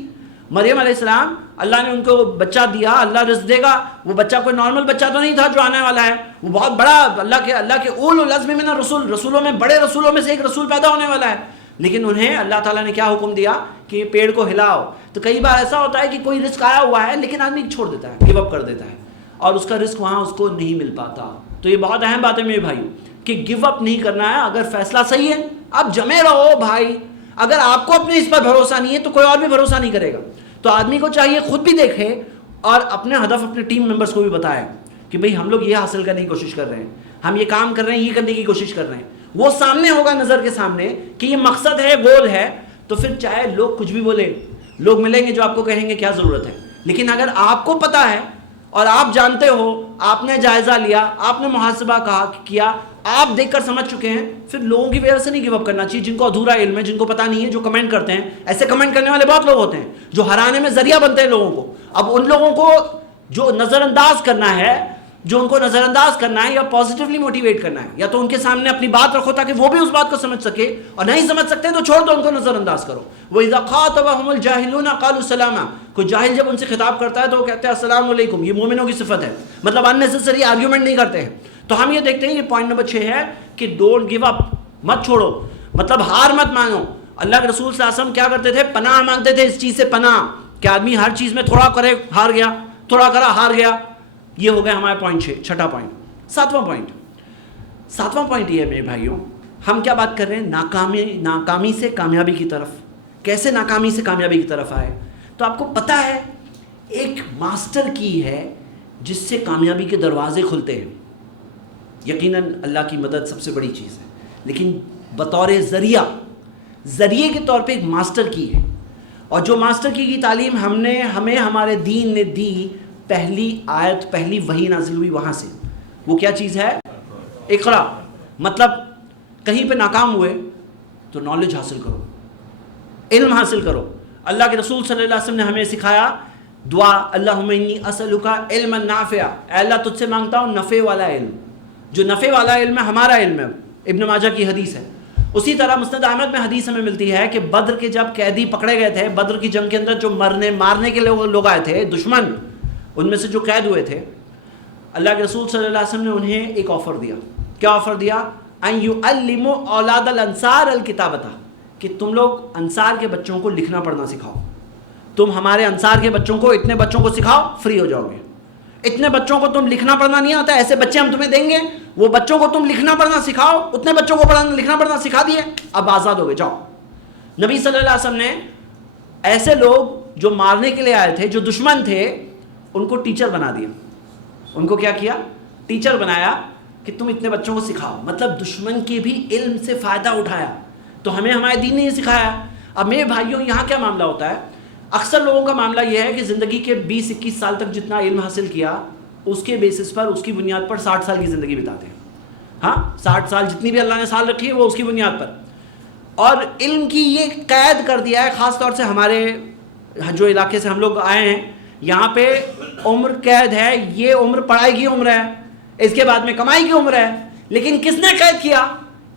مریم علیہ السلام اللہ نے ان کو بچہ دیا, اللہ رزق دے گا. وہ بچہ کوئی نارمل بچہ تو نہیں تھا جو آنے والا ہے, وہ بہت بڑا اللہ کے اول العزم من الرسول, رسولوں میں بڑے رسولوں میں سے ایک رسول پیدا ہونے والا ہے. لیکن انہیں اللہ تعالیٰ نے کیا حکم دیا کہ یہ پیڑ کو ہلاؤ. تو کئی بار ایسا ہوتا ہے کہ کوئی رزق آیا ہوا ہے لیکن آدمی چھوڑ دیتا ہے, گیو اپ کر دیتا ہے, اور اس کا رزق وہاں اس کو نہیں مل پاتا. تو یہ بہت اہم بات ہے میرے بھائیوں کہ گیو اپ نہیں کرنا ہے. اگر فیصلہ صحیح ہے آپ جمے رہو بھائی. اگر آپ کو اپنے اس پر بھروسہ نہیں ہے تو کوئی اور بھی بھروسہ نہیں کرے گا. تو آدمی کو چاہیے خود بھی دیکھے اور اپنے ہدف اپنے ٹیم ممبرس کو بھی بتائے کہ بھئی ہم لوگ یہ حاصل کرنے کی کوشش کر رہے ہیں, ہم یہ کام کر رہے ہیں, یہ کرنے کی کوشش کر رہے ہیں. وہ سامنے ہوگا نظر کے سامنے کہ یہ مقصد ہے, گول ہے, تو پھر چاہے لوگ کچھ بھی بولے, لوگ ملیں گے جو آپ کو کہیں گے کیا ضرورت ہے. لیکن اگر آپ کو پتہ ہے اور آپ جانتے ہو, آپ نے جائزہ لیا, آپ نے محاسبہ کیا, آپ دیکھ کر سمجھ چکے ہیں, پھر لوگوں کی وجہ سے نہیں گیو اپ کرنا چاہیے. جن کو ادھورا علم ہے, جن کو پتہ نہیں ہے, جو کمنٹ کرتے ہیں, ایسے کمنٹ کرنے والے بہت لوگ ہوتے ہیں جو ہرانے میں ذریعہ بنتے ہیں لوگوں کو. اب ان لوگوں کو جو نظر انداز کرنا ہے, جو ان کو نظر انداز کرنا ہے یا پازیٹیولی موٹیویٹ کرنا ہے, یا تو ان کے سامنے اپنی بات رکھو تاکہ وہ بھی اس بات کو سمجھ سکے, اور نہیں سمجھ سکتے تو چھوڑ دو, ان کو نظر انداز کرو. وَإِذَا خَاطَبَهُمُ الْجَاهِلُونَ قَالُوا سَلَامًا. کوئی جاہل جب ان سے خطاب کرتا ہے تو وہ کہتے ہیں السلام علیکم. یہ مومنوں کی صفت ہے, مطلب unnecessary آرگیومنٹ نہیں کرتے ہیں. تو ہم یہ دیکھتے ہیں, یہ پوائنٹ نمبر 6 ہے کہ ڈونٹ گیو اپ, مت چھوڑو, مطلب ہار مت مانو. اللہ کے رسول صلی اللہ علیہ وسلم کیا کرتے تھے, پناہ مانگتے تھے اس چیز سے, پناہ کہ آدمی ہر چیز میں تھوڑا کرے ہار گیا, تھوڑا کرا ہار گیا. یہ ہو گیا ہمارا پوائنٹ 6. چھٹا پوائنٹ, ساتواں پوائنٹ یہ ہے میرے بھائیوں, ہم کیا بات کر رہے ہیں, ناکامی سے کامیابی کی طرف. کیسے ناکامی سے کامیابی کی طرف آئے؟ تو آپ کو پتہ ہے ایک ماسٹر کی ہے جس سے کامیابی کے دروازے کھلتے ہیں. یقیناً اللہ کی مدد سب سے بڑی چیز ہے, لیکن بطور ذریعے کے طور پہ ایک ماسٹر کی ہے. اور جو ماسٹر کی تعلیم ہمیں ہمارے دین نے دی, پہلی آیت, پہلی وحی نازل ہوئی وہاں سے. وہ کیا چیز ہے؟ اقرا. مطلب کہیں پہ ناکام ہوئے تو نالج حاصل کرو, علم حاصل کرو. اللہ کے رسول صلی اللہ علیہ وسلم نے ہمیں سکھایا دعا, اللہم انی اسألک علما نافعا, اے اللہ تجھ سے مانگتا ہوں نفع والا علم. جو نفع والا علم ہے ہمارا علم ہے, ابن ماجہ کی حدیث ہے. اسی طرح مسند احمد میں حدیث ہمیں ملتی ہے کہ بدر کے جب قیدی پکڑے گئے تھے, بدر کی جنگ کے اندر جو مارنے کے لوگ آئے تھے, دشمن, ان میں سے جو قید ہوئے تھے, اللہ کے رسول صلی اللہ علیہ وسلم نے انہیں ایک آفر دیا. کیا آفر دیا؟ ان یعلموا اولاد الانصار الکتابۃ, کہ تم لوگ انصار کے بچوں کو لکھنا پڑھنا سکھاؤ. تم ہمارے انصار کے بچوں کو, اتنے بچوں کو سکھاؤ, فری ہو جاؤ گے. اتنے بچوں کو تم لکھنا پڑھنا نہیں آتا, ایسے بچے ہم تمہیں دیں گے, وہ بچوں کو تم لکھنا پڑھنا سکھاؤ. اتنے بچوں کو لکھنا پڑھنا سکھا دیے, اب آزاد ہو گئے, جاؤ. نبی صلی اللہ علیہ وسلم نے ایسے لوگ جو مارنے کے لیے آئے تھے, جو دشمن تھے, ان کو ٹیچر بنا دیا. ان کو کیا کیا؟ ٹیچر بنایا کہ تم اتنے بچوں کو سکھاؤ. مطلب دشمن کے بھی علم سے فائدہ اٹھایا. تو ہمیں ہمارے دین نے یہ سکھایا. اب میرے بھائیوں یہاں کیا معاملہ ہوتا ہے, اکثر لوگوں کا معاملہ یہ ہے کہ زندگی کے 20-21 سال تک جتنا علم حاصل کیا اس کے بیسس پر, اس کی بنیاد پر 60 سال کی زندگی بتاتے ہیں. ہاں 60 سال جتنی بھی اللہ نے سال رکھی ہے وہ اس کی بنیاد پر. اور علم کی یہ قید کر دیا ہے, خاص طور سے ہمارے جو علاقے سے ہم لوگ آئے ہیں یہاں پہ عمر قید ہے. یہ عمر پڑھائی کی عمر ہے, اس کے بعد میں کمائی کی عمر ہے. لیکن کس نے قید کیا؟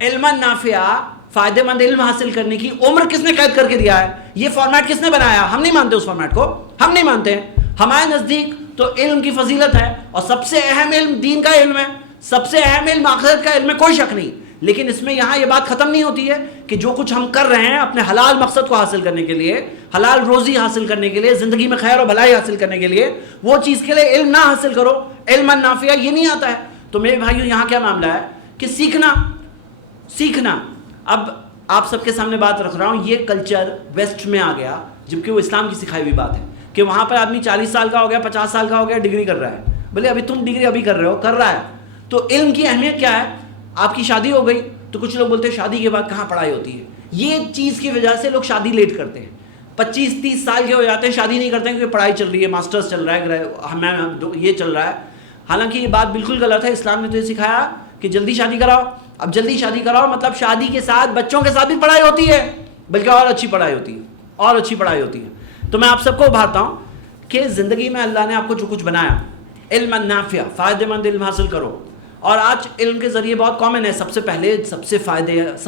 علم نافعہ, فائدہ مند علم حاصل کرنے کی عمر کس نے قید کر کے دیا ہے؟ یہ فارمیٹ کس نے بنایا؟ ہم نہیں مانتے اس فارمیٹ کو, ہم نہیں مانتے ہیں. ہمارے نزدیک تو علم کی فضیلت ہے, اور سب سے اہم علم دین کا علم ہے, سب سے اہم علم آخرت کا علم ہے, کوئی شک نہیں. لیکن اس میں یہاں یہ بات ختم نہیں ہوتی ہے کہ جو کچھ ہم کر رہے ہیں اپنے حلال مقصد کو حاصل کرنے کے لیے, حلال روزی حاصل کرنے کے لیے, زندگی میں خیر و بھلائی حاصل کرنے کے لیے, وہ چیز کے لیے علم نہ حاصل کرو. علم نافعہ یہ نہیں آتا ہے. تو میرے بھائیوں یہاں کیا معاملہ ہے کہ سیکھنا. اب آپ سب کے سامنے بات رکھ رہا ہوں, یہ کلچر ویسٹ میں آ گیا, جبکہ وہ اسلام کی سکھائی ہوئی بات ہے کہ وہاں پر آدمی 40 سال کا ہو گیا, 50 سال کا ہو گیا, ڈگری کر رہا ہے. بھلے ابھی تم ڈگری ابھی کر رہے ہو, کر رہا ہے. تو علم کی اہمیت کیا ہے؟ آپ کی شادی ہو گئی تو کچھ لوگ بولتے ہیں شادی کے بعد کہاں پڑھائی ہوتی ہے. یہ چیز کی وجہ سے لوگ شادی لیٹ کرتے ہیں, 25-30 سال کے ہو جاتے ہیں, شادی نہیں کرتے ہیں کیونکہ پڑھائی چل رہی ہے, ماسٹرز چل رہا ہے, یہ چل رہا ہے. حالانکہ یہ بات بالکل غلط ہے. اسلام نے تو یہ سکھایا کہ جلدی شادی کراؤ. اب جلدی شادی کراؤ مطلب شادی کے ساتھ بچوں کے ساتھ بھی پڑھائی ہوتی ہے, بلکہ اور اچھی پڑھائی ہوتی ہے, اور اچھی پڑھائی ہوتی ہے. تو میں آپ سب کو ابھارتا ہوں کہ زندگی میں اللہ نے آپ کو جو کچھ بنایا, علم نافع, فائدہ مند علم حاصل کرو, اور آج علم کے ذریعے بہت کامن ہے. سب سے پہلے سب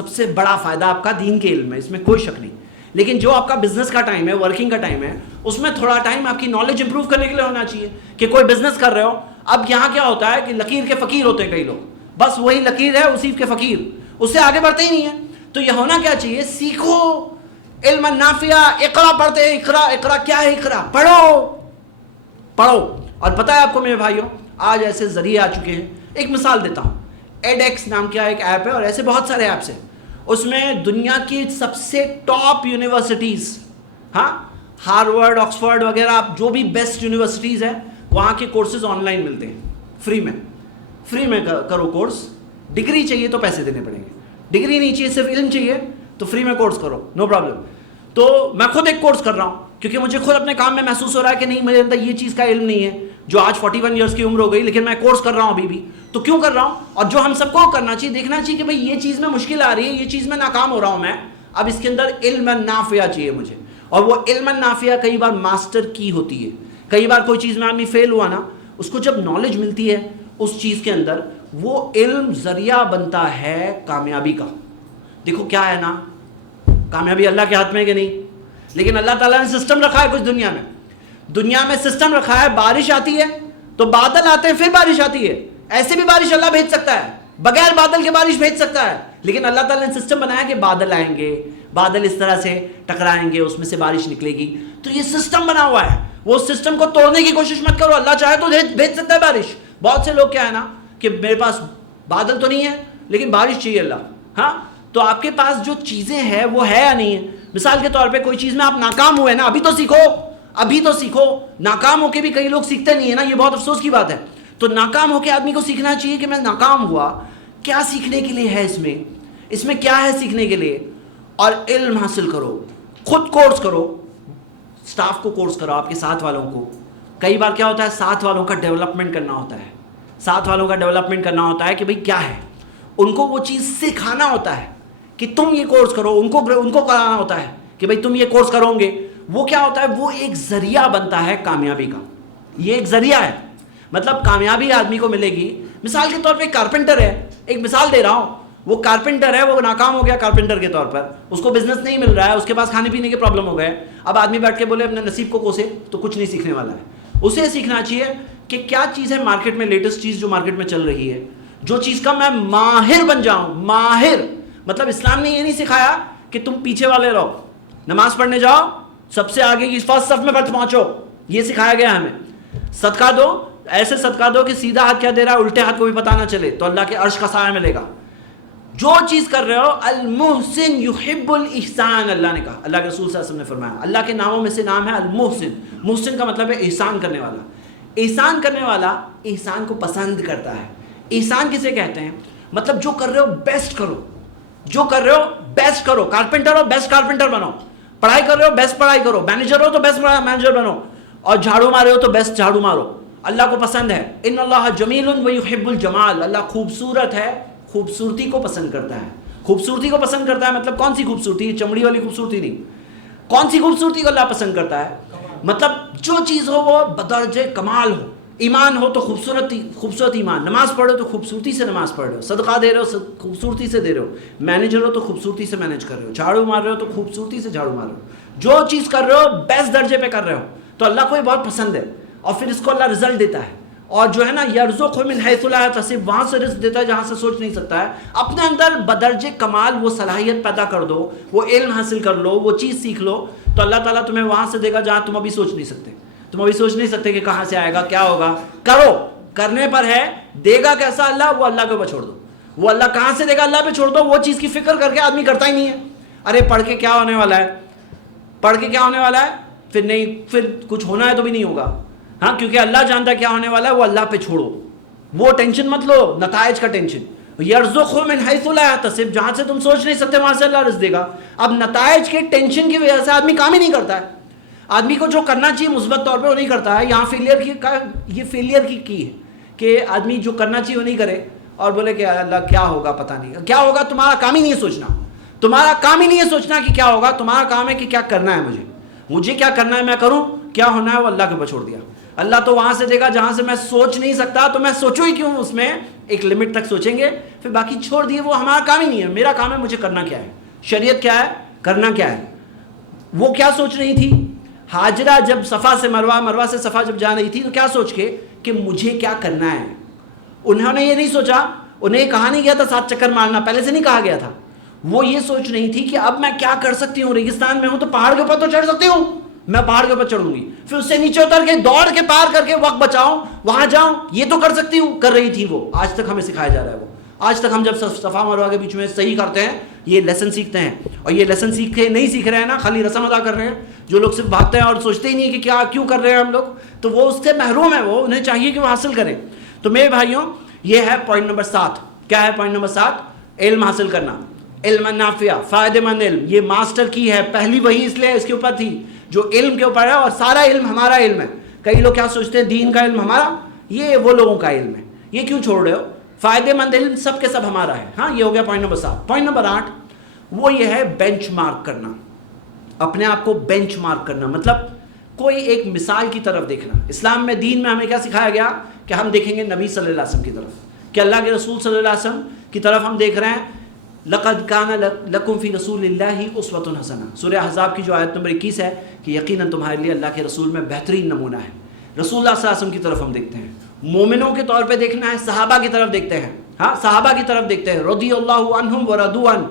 سے بڑا فائدہ آپ کا دین کے علم ہے, اس میں کوئی شک نہیں. لیکن جو آپ کا بزنس کا ٹائم ہے, ورکنگ کا ٹائم ہے, اس میں تھوڑا ٹائم آپ کی نالج امپروو کرنے کے لیے ہونا چاہیے. کہ کوئی بزنس کر رہے ہو, اب یہاں کیا ہوتا ہے کہ لکیر کے فقیر ہوتے ہیں کئی لوگ, بس وہی لکیر ہے اسی کے فقیر, اس سے آگے بڑھتے ہی نہیں ہیں. تو یہ ہونا کیا چاہیے, سیکھو علم نافع. اقرا پڑھتے ہیں, اقرا کیا ہے, اقرا پڑھو. اور پتہ ہے آپ کو میرے بھائیوں, آج ایسے ذریعے آ چکے ہیں. ایک مثال دیتا ہوں, ایڈیکس نام کا ایک ایپ ہے, اور ایسے بہت سارے ایپس ہیں. اس میں دنیا کی سب سے ٹاپ یونیورسٹیز, ہارورڈ, آکسفورڈ وغیرہ, آپ جو بھی بیسٹ یونیورسٹیز ہیں وہاں کے کورسز آن لائن ملتے ہیں فری میں کرو کورس. ڈگری چاہیے تو پیسے دینے پڑیں گے, ڈگری نہیں چاہیے, صرف علم چاہیے تو فری میں کورس کرو, نو پرابلم. تو میں خود ایک کورس کر رہا ہوں, کیونکہ مجھے خود اپنے کام میں محسوس ہو رہا ہے کہ نہیں, میرے اندر یہ چیز کا علم نہیں ہے. جو آج 41 ایئرس کی عمر ہو گئی, لیکن میں کورس کر رہا ہوں ابھی بھی. تو کیوں کر رہا ہوں, اور جو ہم سب کو کرنا چاہیے, دیکھنا چاہیے کہ بھائی یہ چیز میں مشکل آ رہی ہے, یہ چیز میں ناکام ہو رہا ہوں میں, اب اس کے اندر علم نافع چاہیے مجھے. اور وہ علم نافع کئی بار ماسٹر کی ہوتی ہے. کئی بار کوئی چیز میں آدمی فیل ہوا نا, اس کو جب نالج ملتی ہے اس چیز کے اندر, وہ علم ذریعہ بنتا ہے کامیابی کا. دیکھو کیا ہے نا, کامیابی اللہ کے ہاتھ میں ہے کہ نہیں, لیکن اللہ تعالیٰ نے سسٹم رکھا ہے کچھ دنیا میں سسٹم رکھا ہے. بارش آتی ہے تو بادل آتے ہیں, پھر بارش آتی ہے. ایسے بھی بارش اللہ بھیج سکتا ہے, بغیر بادل کے بارش بھیج سکتا ہے, لیکن اللہ تعالیٰ نے سسٹم بنایا کہ بادل آئیں گے, بادل اس طرح سے ٹکرائیں گے, اس میں سے بارش نکلے گی. تو یہ سسٹم بنا ہوا ہے, وہ سسٹم کو توڑنے کی کوشش مت کرو. اللہ چاہے تو بھیج سکتا ہے بارش. بہت سے لوگ کیا ہے نا کہ میرے پاس بادل تو نہیں ہے لیکن بارش چاہیے اللہ. تو آپ کے پاس جو چیزیں ہیں وہ ہے یا نہیں ہے. مثال کے طور پہ کوئی چیز میں آپ ناکام ہوئے نا, ابھی تو سیکھو. ناکام ہو کے بھی کئی لوگ سیکھتے نہیں ہیں نا, یہ بہت افسوس کی بات ہے. تو ناکام ہو کے آدمی کو سیکھنا چاہیے کہ میں ناکام ہوا, کیا سیکھنے کے لیے ہے اس میں کیا ہے سیکھنے کے لیے. اور علم حاصل کرو, خود کورس کرو, سٹاف کو کورس کرو, آپ کے ساتھ والوں کو. کئی بار کیا ہوتا ہے, ساتھ والوں کا ڈیولپمنٹ کرنا ہوتا ہے کہ بھئی کیا ہے, ان کو وہ چیز سکھانا ہوتا ہے کہ تم یہ کورس کرو. ان کو کرانا ہوتا ہے کہ بھئی تم یہ کورس کرو گے. وہ کیا ہوتا ہے, وہ ایک ذریعہ بنتا ہے کامیابی کا. یہ ایک ذریعہ ہے, مطلب کامیابی آدمی کو ملے گی. مثال کے طور پہ کارپینٹر ہے, ایک مثال دے رہا ہوں, وہ کارپینٹر ہے, وہ ناکام ہو گیا کارپینٹر کے طور پر, اس کو بزنس نہیں مل رہا ہے, اس کے پاس کھانے پینے کے پرابلم ہو گئے. اب آدمی بیٹھ کے بولے اپنے نصیب کو کوسے, تو کچھ نہیں سیکھنے والا ہے. اسے سیکھنا چاہیے کہ کیا چیز ہے مارکیٹ میں, لیٹسٹ چیز جو مارکیٹ میں چل رہی ہے, جو چیز کا میں ماہر بن جاؤں. ماہر مطلب اسلام نے یہ نہیں سکھایا کہ تم پیچھے والے رہو, نماز پڑھنے جاؤ سب سے آگے کی فرسٹ صف میں پہنچو, یہ سکھایا گیا ہمیں. صدقہ دو, ایسے صدقہ دو کہ سیدھا ہاتھ کیا دے رہا ہے, الٹے ہاتھ کو بھی پتہ نہ چلے, تو اللہ کے عرش کا سایہ ملے گا. جو چیز کر رہے ہو, المحسن یحب الاحسان, اللہ نے کہا, اللہ کے رسول صلی اللہ علیہ وسلم نے فرمایا, اللہ کے ناموں میں سے نام ہے المحسن. محسن کا مطلب ہے احسان کرنے والا. احسان کرنے والا احسان کو پسند کرتا ہے. احسان کسے کہتے ہیں, مطلب جو کر رہے ہو بیسٹ کرو. کارپینٹر ہو, بیسٹ کارپینٹر بنو. پڑھائی کر رہے ہو, بیسٹ پڑھائی کرو. مینیجر ہو تو بیسٹ مینیجر بنو. اور جھاڑو مارے ہو تو بیسٹ جھاڑو مارو. اللہ کو پسند ہے, ان اللہ جمیل و یحب الجمال, اللہ خوبصورت ہے, خوبصورتی کو پسند کرتا ہے. مطلب کون سی خوبصورتی, چمڑی والی خوبصورتی نہیں. کون سی خوبصورتی کو اللہ پسند کرتا ہے, مطلب جو چیز ہو وہ بدرجہ کمال ہو. ایمان ہو تو خوبصورت ایمان, نماز پڑھو تو خوبصورتی سے نماز پڑھ رہے ہو, صدقہ دے رہے ہو خوبصورتی سے دے رہے ہو, مینیجر ہو تو خوبصورتی سے مینیج کر رہے ہو, جھاڑو مار رہے ہو تو خوبصورتی سے جھاڑو مار رہے ہو. جو چیز کر رہے ہو بیسٹ درجے پہ کر رہے ہو, تو اللہ کو یہ بہت پسند ہے. اور پھر اس کو اللہ رزلٹ دیتا ہے. اور جو ہے نا, یرزق من حیث لا یحتسب, وہاں سے رزق دیتا ہے جہاں سے سوچ نہیں سکتا ہے. اپنے اندر بدرجہ کمال وہ صلاحیت پیدا کر دو, وہ علم حاصل کر لو, وہ چیز سیکھ لو, تو اللہ تعالیٰ تمہیں وہاں سے دے گا جہاں تم ابھی سوچ نہیں سکتے کہ کہاں سے آئے گا, کیا ہوگا. کرو, کرنے پر ہے, دے گا کیسا اللہ, وہ اللہ کے اوپر چھوڑ دو. وہ اللہ کہاں سے دے گا اللہ پہ چھوڑ دو. وہ چیز کی فکر کر کے آدمی کرتا ہی نہیں ہے. ارے پڑھ کے کیا ہونے والا ہے, پھر کچھ ہونا ہے تو بھی نہیں ہوگا. کیونکہ اللہ جانتا ہے کیا ہونے والا ہے, وہ اللہ پہ چھوڑو. وہ ٹینشن مت لو, نتائج کا ٹینشن. یرزق من حیث لا یحتسب, جہاں سے تم سوچ نہیں سکتے وہاں سے اللہ رزق دے گا. اب نتائج کے ٹینشن کی وجہ سے آدمی کام ہی نہیں کرتا ہے. آدمی کو جو کرنا چاہیے مثبت طور پہ وہ نہیں کرتا ہے. یہاں فیلئر کی ہے کہ آدمی جو کرنا چاہیے وہ نہیں کرے, اور بولے کہ اللہ کیا ہوگا پتہ نہیں کیا ہوگا. تمہارا کام ہی نہیں ہے سوچنا, کہ کیا ہوگا. تمہارا کام ہے کہ کیا کرنا ہے, مجھے کیا کرنا ہے میں کروں, کیا ہونا ہے وہ اللہ کے اوپر چھوڑ دیا. اللہ تو وہاں سے دے گا جہاں سے میں سوچ نہیں سکتا, تو میں سوچوں ہی کیوں, اس میں ایک لمٹ تک سوچیں گے, پھر باقی چھوڑ دیے, وہ ہمارا کام ہی نہیں ہے. میرا کام ہے مجھے کرنا کیا ہے, شریعت کیا ہے, کرنا کیا ہے. وہ کیا سوچ رہی تھی ہاجرہ جب صفا سے مروہ, مروہ سے صفا جب جا رہی تھی, تو کیا سوچ کے کہ مجھے کیا کرنا ہے. انہوں نے یہ نہیں سوچا, انہیں یہ کہا نہیں گیا تھا 7 چکر مارنا, پہلے سے نہیں کہا گیا تھا. وہ یہ سوچ رہی تھی کہ اب میں کیا کر سکتی ہوں, ریگستان میں ہوں تو پہاڑ کے اوپر تو چڑھ سکتی ہوں, میں پہاڑ کے اوپر چڑھوں گی, پھر اس سے نیچے اتر کے دوڑ کے پار کر کے وقت بچاؤں, وہاں جاؤں, یہ تو کر سکتی ہوں. کر رہی تھی وہ, آج تک ہمیں سکھایا جا رہا ہے. وہ آج تک ہم جب صفا مروہ کے بیچ میں صحیح کرتے ہیں, یہ لیسن سیکھتے ہیں, اور یہ لیسن سیکھ کے نہیں سیکھ رہے ہیں نا, خالی رسم ادا کر رہے ہیں. جو لوگ صرف بھاگتے ہیں اور سوچتے ہی نہیں کہ کیا کیوں کر رہے ہیں ہم لوگ, تو وہ اس سے محروم ہے, وہ انہیں چاہیے کہ وہ حاصل کریں. تو میرے بھائیوں, یہ ہے پوائنٹ نمبر 7. کیا ہے پوائنٹ نمبر 7؟ علم حاصل کرنا, علم نافع, فائدہ مند علم. یہ ماسٹر کی ہے, پہلی وہی اس لیے اس کے اوپر تھی جو علم کے اوپر ہے, اور سارا علم ہمارا علم ہے. کئی لوگ کیا سوچتے ہیں دین کا علم ہمارا, یہ وہ لوگوں کا علم ہے, یہ کیوں چھوڑ رہے ہو؟ فائدہ مند علم سب کے سب ہمارا ہے. ہاں, یہ ہو گیا پوائنٹ نمبر 7. پوائنٹ نمبر 8 وہ یہ ہے بینچ مارک کرنا, اپنے آپ کو بینچ مارک کرنا, مطلب کوئی ایک مثال کی طرف دیکھنا. اسلام میں, دین میں ہمیں کیا سکھایا گیا کہ ہم دیکھیں گے نبی صلی اللہ علیہ وسلم کی طرف, کہ اللہ کے رسول صلی اللہ علیہ وسلم کی طرف ہم دیکھ رہے ہیں. لقد کان لکم فی رسول اللہ اسوۃ حسنہ, سورہ احزاب کی جو آیت نمبر 21 ہے کہ یقیناً تمہارے لیے اللہ کے رسول میں بہترین نمونہ ہے. رسول اللہ صلی اللہ علیہ وسلم کی طرف ہم دیکھتے ہیں, مومنوں کے طور پہ دیکھنا ہے, صحابہ کی طرف دیکھتے ہیں. ہاں, صحابہ کی طرف دیکھتے ہیں. رضی اللہ عنہم ورضوا عنہ,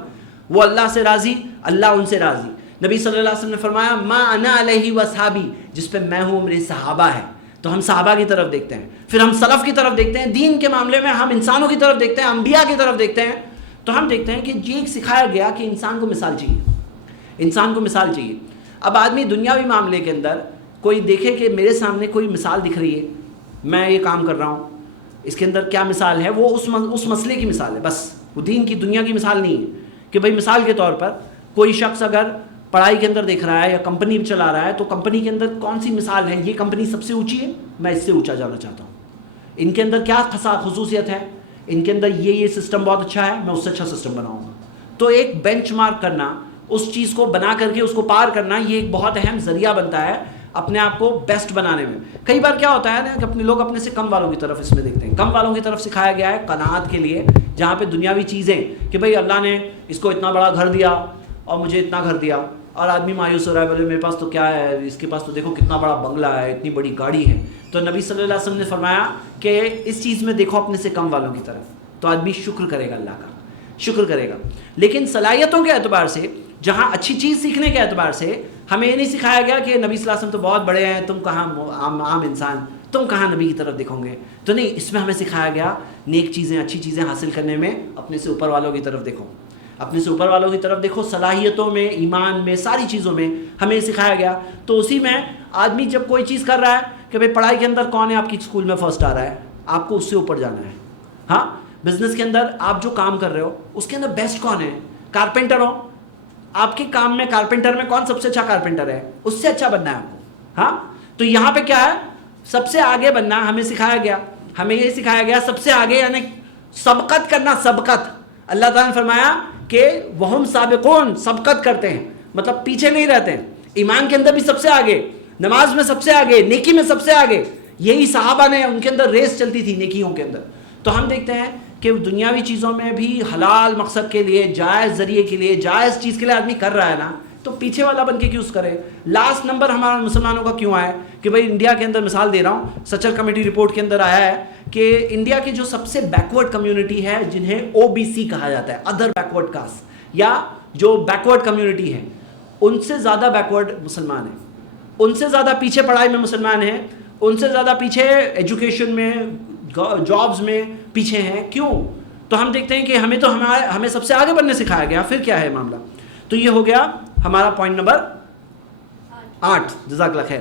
وہ اللہ سے راضی, اللہ ان سے راضی. نبی صلی اللہ علیہ وسلم نے فرمایا ما انا علیہ واصحابی, جس پہ میں ہوں میرے صحابہ ہیں. تو ہم صحابہ کی طرف دیکھتے ہیں, پھر ہم سلف کی طرف دیکھتے ہیں. دین کے معاملے میں ہم انسانوں کی طرف دیکھتے ہیں, انبیاء کی طرف دیکھتے ہیں. تو ہم دیکھتے ہیں کہ یہ سکھایا گیا کہ انسان کو مثال چاہیے, انسان کو مثال چاہیے. اب آدمی دنیاوی معاملے کے اندر کوئی دیکھے کہ میرے سامنے کوئی مثال دکھ رہی ہے, میں یہ کام کر رہا ہوں, اس کے اندر کیا مثال ہے, وہ اس مسئلے کی مثال ہے بس, وہ دین کی دنیا کی مثال نہیں ہے. کہ بھئی مثال کے طور پر کوئی شخص اگر پڑھائی کے اندر دیکھ رہا ہے یا کمپنی چلا رہا ہے, تو کمپنی کے اندر کون سی مثال ہے, یہ کمپنی سب سے اونچی ہے, میں اس سے اونچا جانا چاہتا ہوں. ان کے اندر کیا خصوصیت ہے, ان کے اندر یہ سسٹم بہت اچھا ہے, میں اس سے اچھا سسٹم بناؤں گا. تو ایک بینچ مارک کرنا, اس چیز کو بنا کر کے اس کو پار کرنا, یہ ایک بہت اہم ذریعہ بنتا ہے اپنے آپ کو بیسٹ بنانے میں. کئی بار کیا ہوتا ہے نا کہ اپنے لوگ اپنے سے کم والوں کی طرف اس میں دیکھتے ہیں. کم والوں کی طرف سکھایا گیا ہے قناعت کے لیے, جہاں پہ دنیاوی چیزیں کہ بھئی اللہ نے اس کو اتنا بڑا گھر دیا اور مجھے اتنا گھر دیا, اور آدمی مایوس ہو رہا ہے, بولے میرے پاس تو کیا ہے, اس کے پاس تو دیکھو کتنا بڑا بنگلہ ہے, اتنی بڑی گاڑی ہے. تو نبی صلی اللہ علیہ وسلم نے فرمایا کہ اس چیز میں دیکھو اپنے سے کم والوں کی طرف, تو آدمی شکر کرے گا, اللہ کا شکر کرے گا. لیکن صلاحیتوں کے اعتبار سے, جہاں اچھی چیز سیکھنے کے اعتبار سے, ہمیں یہ نہیں سکھایا گیا کہ نبی صلی اللہ علیہ وسلم تو بہت بڑے ہیں, تم کہاں عام انسان, تم کہاں نبی کی طرف دیکھو گے. تو نہیں, اس میں ہمیں سکھایا گیا نیک چیزیں, اچھی چیزیں حاصل کرنے میں اپنے سے اوپر والوں کی طرف دیکھو, اپنے سے اوپر والوں کی طرف دیکھو. صلاحیتوں میں, ایمان میں, ساری چیزوں میں ہمیں سکھایا گیا. تو اسی میں آدمی جب کوئی چیز کر رہا ہے کہ بھئی پڑھائی کے اندر کون ہے آپ کی اسکول میں فرسٹ آ رہا ہے, آپ کو اس سے اوپر جانا ہے. ہاں, بزنس کے اندر آپ جو کام کر رہے ہو اس کے اندر بیسٹ کون ہے, کارپینٹر ہو, آپ کے کام میں کارپینٹر میں کون سب سے اچھا کارپینٹر ہے, اس سے اچھا بننا ہے آپ کو. ہاں, تو یہاں پہ کیا ہے, سب سے آگے بننا ہمیں سکھایا گیا. ہمیں یہ سکھایا گیا سب سے آگے, یعنی سبقت کرنا. سبقت, اللہ تعالیٰ نے فرمایا کہ وہم سابقون, سبقت کرتے ہیں, مطلب پیچھے نہیں رہتے ہیں. ایمان کے اندر بھی سب سے آگے, نماز میں سب سے آگے, نیکی میں سب سے آگے. یہی صحابہ نے, ان کے اندر ریس چلتی تھی نیکیوں کے اندر. تو ہم دیکھتے ہیں کہ دنیاوی چیزوں میں بھی حلال مقصد کے لیے, جائز ذریعے کے لیے, جائز چیز کے لیے آدمی کر رہا ہے نا, تو پیچھے والا بن کے کیوں کرے. لاسٹ نمبر ہمارا مسلمانوں کا کیوں آیا کہ بھئی انڈیا کے اندر, مثال دے رہا ہوں, سچر کمیٹی رپورٹ کے اندر آیا ہے کہ انڈیا کی جو سب سے بیکورڈ کمیونٹی ہے, جنہیں OBC کہا جاتا ہے, ادر بیکورڈ کاسٹ, یا جو بیکورڈ کمیونٹی ہے, ان سے زیادہ بیکورڈ مسلمان ہیں, ان سے زیادہ پیچھے پڑھائی میں مسلمان ہیں, ان سے زیادہ پیچھے ایجوکیشن میں, جابز میں پیچھے ہیں. کیوں؟ تو ہم دیکھتے ہیں کہ ہمیں سب سے آگے بڑھنے سکھایا گیا. پھر کیا ہے معاملہ, تو یہ ہو گیا ہمارا پوائنٹ نمبر 8. جزاک اللہ خیر.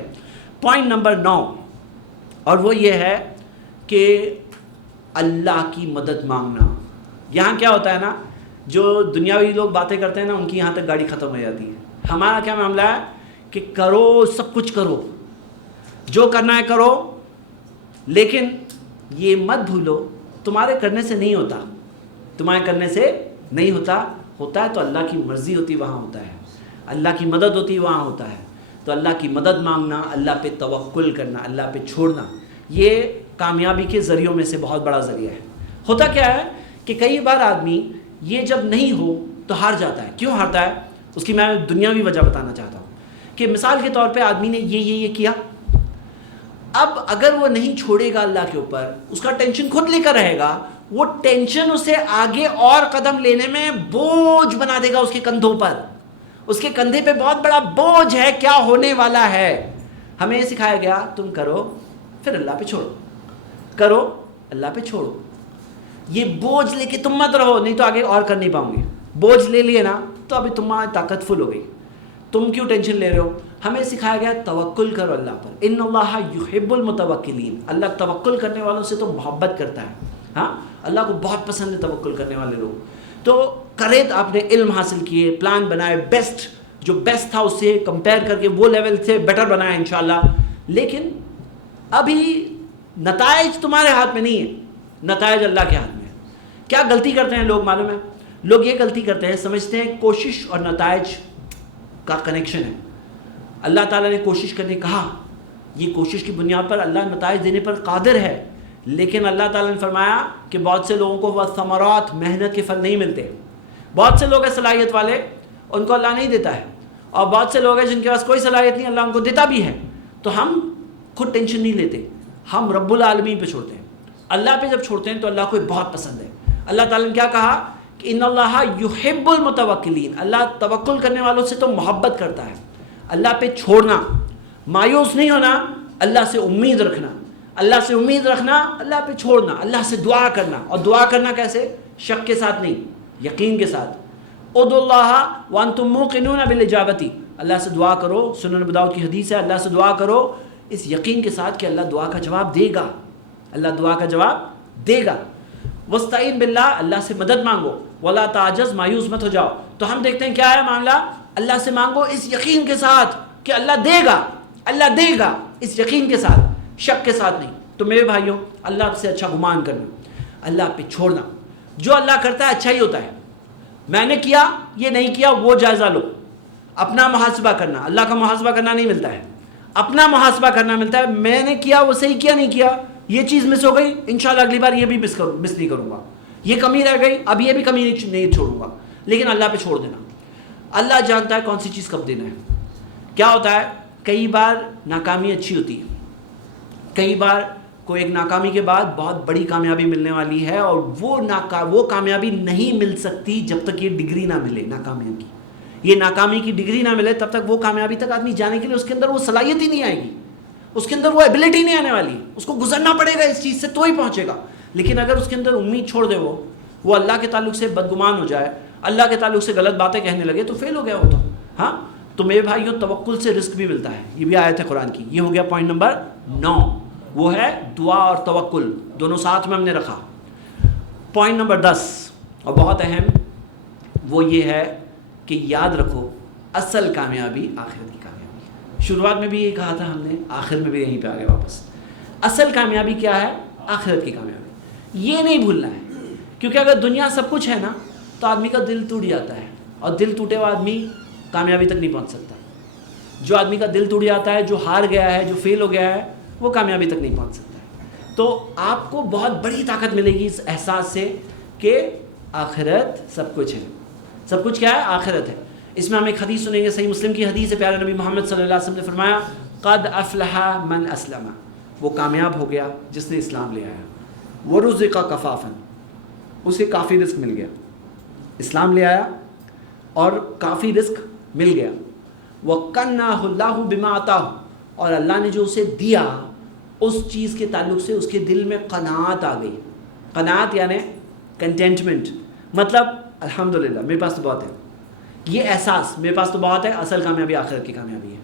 پوائنٹ نمبر 9, اور وہ یہ ہے کہ اللہ کی مدد مانگنا. یہاں کیا ہوتا ہے نا, جو دنیاوی لوگ باتیں کرتے ہیں نا, ان کی یہاں تک گاڑی ختم ہو جاتی ہے. ہمارا کیا معاملہ ہے کہ کرو, سب کچھ کرو, جو کرنا ہے کرو, لیکن یہ مت بھولو تمہارے کرنے سے نہیں ہوتا, تمہارے کرنے سے نہیں ہوتا. ہوتا ہے تو اللہ کی مرضی ہوتی وہاں ہوتا ہے, اللہ کی مدد ہوتی وہاں ہوتا ہے. تو اللہ کی مدد مانگنا، اللہ پہ توکل کرنا، اللہ پہ چھوڑنا، یہ کامیابی کے ذریعوں میں سے بہت بڑا ذریعہ ہے۔ ہوتا کیا ہے کہ کئی بار آدمی یہ جب نہیں ہو تو ہار جاتا ہے۔ کیوں ہارتا ہے؟ اس کی میں دنیاوی وجہ بتانا چاہتا ہوں کہ مثال کے طور پہ آدمی نے یہ کیا، اب اگر وہ نہیں چھوڑے گا اللہ کے اوپر، اس کا ٹینشن خود لے کر رہے گا، وہ ٹینشن اسے آگے اور قدم لینے میں بوجھ بنا دے گا اس کے کندھوں پر، اس کے کندھے پہ بہت بڑا بوجھ ہے، کیا ہونے والا ہے۔ ہمیں یہ سکھایا گیا تم کرو پھر اللہ پہ چھوڑو، کرو اللہ پہ چھوڑو، یہ بوجھ لے کے تم مت رہو، نہیں تو آگے اور کر نہیں پاؤں گے۔ بوجھ لے لیے نا تو ابھی تمہاری طاقت فل ہو گئی، تم کیوں ٹینشن لے رہے ہو؟ ہمیں سکھایا گیا توکل کرو اللہ پر، ان اللہ یحب المتوکلین، اللہ توکل کرنے والوں سے تو محبت کرتا ہے، ہاں اللہ کو بہت پسند ہے توکل کرنے والے لوگ۔ تو کرے تو آپ نے علم حاصل کیے، پلان بنائے، بیسٹ جو بیسٹ تھا اس سے کمپیئر کر کے وہ لیول سے بیٹر بنایا انشاءاللہ، لیکن ابھی نتائج تمہارے ہاتھ میں نہیں ہے، نتائج اللہ کے ہاتھ میں ہے۔ کیا غلطی کرتے ہیں لوگ معلوم ہے؟ لوگ یہ غلطی کرتے ہیں، سمجھتے ہیں کوشش اور نتائج کا کنیکشن ہے۔ اللہ تعالیٰ نے کوشش کرنے کہا، یہ کوشش کی بنیاد پر اللہ نتائج دینے پر قادر ہے، لیکن اللہ تعالیٰ نے فرمایا کہ بہت سے لوگوں کو ثمرات، محنت کے پھل نہیں ملتے۔ بہت سے لوگ ہیں صلاحیت والے، ان کو اللہ نہیں دیتا ہے، اور بہت سے لوگ ہیں جن کے پاس کوئی صلاحیت نہیں، اللہ ان کو دیتا بھی ہے۔ تو ہم خود ٹینشن نہیں لیتے، ہم رب العالمین پہ چھوڑتے ہیں۔ اللہ پہ جب چھوڑتے ہیں تو اللہ کو بہت پسند ہے۔ اللہ تعالیٰ نے کیا کہا کہ ان اللہ یحب المتوکلین، اللہ توکل کرنے والوں سے تو محبت کرتا ہے۔ اللہ پہ چھوڑنا، مایوس نہیں ہونا، اللہ سے امید رکھنا، اللہ سے امید رکھنا، اللہ پہ چھوڑنا، اللہ سے دعا کرنا، اور دعا کرنا کیسے؟ شک کے ساتھ نہیں، یقین کے ساتھ۔ ادعوا اللہ وانتم موقنون بالاجابۃ، اللہ سے دعا کرو، سنن ابی داؤد کی حدیث ہے، اللہ سے دعا کرو اس یقین کے ساتھ کہ اللہ دعا کا جواب دے گا، اللہ دعا کا جواب دے گا۔ واستعین باللہ، اللہ سے مدد مانگو، ولا تعجز، مایوس مت ہو جاؤ۔ تو ہم دیکھتے ہیں کیا ہے معاملہ، اللہ سے مانگو اس یقین کے ساتھ کہ اللہ دے گا، اللہ دے گا، اس یقین کے ساتھ، شک کے ساتھ نہیں۔ تو میرے بھائیوں، اللہ سے اچھا گمان کرنا، اللہ پہ چھوڑنا، جو اللہ کرتا ہے اچھا ہی ہوتا ہے۔ میں نے کیا، یہ نہیں کیا، وہ جائزہ لو، اپنا محاسبہ کرنا، اللہ کا محاسبہ کرنا نہیں ملتا ہے، اپنا محاسبہ کرنا ملتا ہے۔ میں نے کیا، وہ صحیح کیا نہیں کیا، یہ چیز مس ہو گئی، انشاءاللہ اگلی بار یہ بھی مس نہیں کروں گا، یہ کمی رہ گئی، اب یہ بھی کمی نہیں چھوڑوں گا، لیکن اللہ پہ چھوڑ دینا۔ اللہ جانتا ہے کون سی چیز کب دینا ہے۔ کیا ہوتا ہے، کئی بار ناکامی اچھی ہوتی ہے، کئی بار کوئی ایک ناکامی کے بعد بہت بڑی کامیابی ملنے والی ہے، اور وہ کامیابی نہیں مل سکتی جب تک یہ ڈگری نہ ملے ناکامی کی، یہ ناکامی کی ڈگری نہ ملے تب تک وہ کامیابی تک آدمی جانے کے لیے اس کے اندر وہ صلاحیت ہی نہیں آئے گی، اس کے اندر وہ ایبلٹی نہیں آنے والی، اس کو گزرنا پڑے گا اس چیز سے تو ہی پہنچے گا۔ لیکن اگر اس کے اندر امید چھوڑ دے، وہ اللہ کے تعلق سے بدگمان ہو جائے، اللہ کے تعلق سے غلط باتیں کہنے لگے، تو فیل ہو گیا وہ تو۔ ہاں، تو میرے بھائیوں، توکل سے رزق بھی ملتا ہے، یہ بھی آیت ہے قرآن کی۔ یہ ہو گیا پوائنٹ نمبر 9، وہ ہے دعا اور توکل، دونوں ساتھ میں ہم نے رکھا۔ پوائنٹ نمبر 10 اور بہت اہم، وہ یہ ہے کہ یاد رکھو اصل کامیابی آخرت کی کامیابی۔ شروعات میں بھی یہ کہا تھا ہم نے، آخر میں بھی یہیں پہ آ گئے واپس۔ اصل کامیابی کیا ہے؟ آخرت کی کامیابی، یہ نہیں بھولنا ہے، کیونکہ اگر دنیا سب کچھ ہے نا تو آدمی کا دل ٹوٹ جاتا ہے، اور دل ٹوٹے ہوا آدمی کامیابی تک نہیں پہنچ سکتا۔ جو آدمی کا دل ٹوٹ جاتا ہے، جو ہار گیا ہے، جو فیل ہو گیا ہے، وہ کامیابی تک نہیں پہنچ سکتا ہے۔ تو آپ کو بہت بڑی طاقت ملے گی اس احساس سے کہ آخرت سب کچھ ہے۔ سب کچھ کیا ہے؟ آخرت ہے۔ اس میں ہم ایک حدیث سنیں گے، صحیح مسلم کی حدیث ہے، پیارے نبی محمد صلی اللہ علیہ وسلم نے فرمایا، قد افلح من اسلم، وہ کامیاب ہو گیا جس نے اسلام لے آیا، ورزق کفافا، اسے کافی رزق مل گیا، اسلام لے آیا اور کافی رزق مل گیا، وَقَنَّاهُ اللَّهُ بِمَا آتَاهُ، اور اللہ نے جو اسے دیا اس چیز کے تعلق سے اس کے دل میں قناعت آ گئی۔ قناعت یعنی کنٹینٹمنٹ، مطلب الحمدللہ میرے پاس تو بہت ہے، یہ احساس میرے پاس تو بہت ہے، اصل کامیابی آخرت کی کامیابی ہے،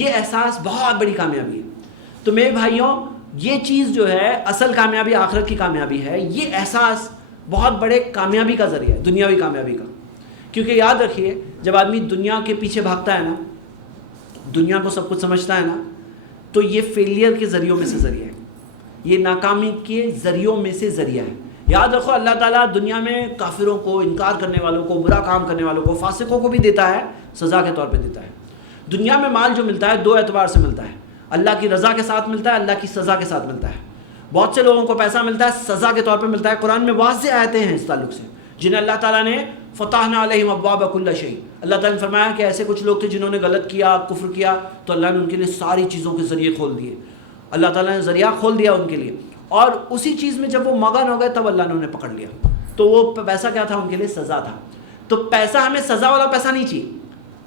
یہ احساس بہت بڑی کامیابی ہے۔ تو میرے بھائیوں، یہ چیز جو ہے اصل کامیابی آخرت کی کامیابی ہے، یہ احساس بہت بڑے کامیابی کا ذریعہ ہے، دنیاوی کامیابی کا۔ کیونکہ یاد رکھیے، جب آدمی دنیا کے پیچھے بھاگتا ہے نا، دنیا کو سب کچھ سمجھتا ہے نا، تو یہ فیلئر کے ذریعوں میں سے ذریعہ ہے، یہ ناکامی کے ذریعوں میں سے ذریعہ ہے۔ یاد رکھو، اللہ تعالیٰ دنیا میں کافروں کو، انکار کرنے والوں کو، برا کام کرنے والوں کو، فاسقوں کو بھی دیتا ہے، سزا کے طور پہ دیتا ہے۔ دنیا میں مال جو ملتا ہے دو اعتبار سے ملتا ہے، اللہ کی رضا کے ساتھ ملتا ہے، اللہ کی سزا کے ساتھ ملتا ہے۔ بہت سے لوگوں کو پیسہ ملتا ہے سزا کے طور پہ ملتا ہے، قرآن میں واضح آیتیں ہیں اس تعلق سے، جنہیں اللہ تعالیٰ نے فتحنا علیہم ابواب کل شیء، اللہ تعالیٰ نے فرمایا کہ ایسے کچھ لوگ تھے جنہوں نے غلط کیا، کفر کیا، تو اللہ نے ان کے لیے ساری چیزوں کے ذریعے کھول دیے، اللہ تعالیٰ نے ذریعہ کھول دیا ان کے لیے، اور اسی چیز میں جب وہ مگن ہو گئے تب اللہ نے انہیں پکڑ لیا، تو وہ پیسہ کیا تھا؟ ان کے لیے سزا تھا۔ تو پیسہ ہمیں سزا والا پیسہ نہیں چاہیے،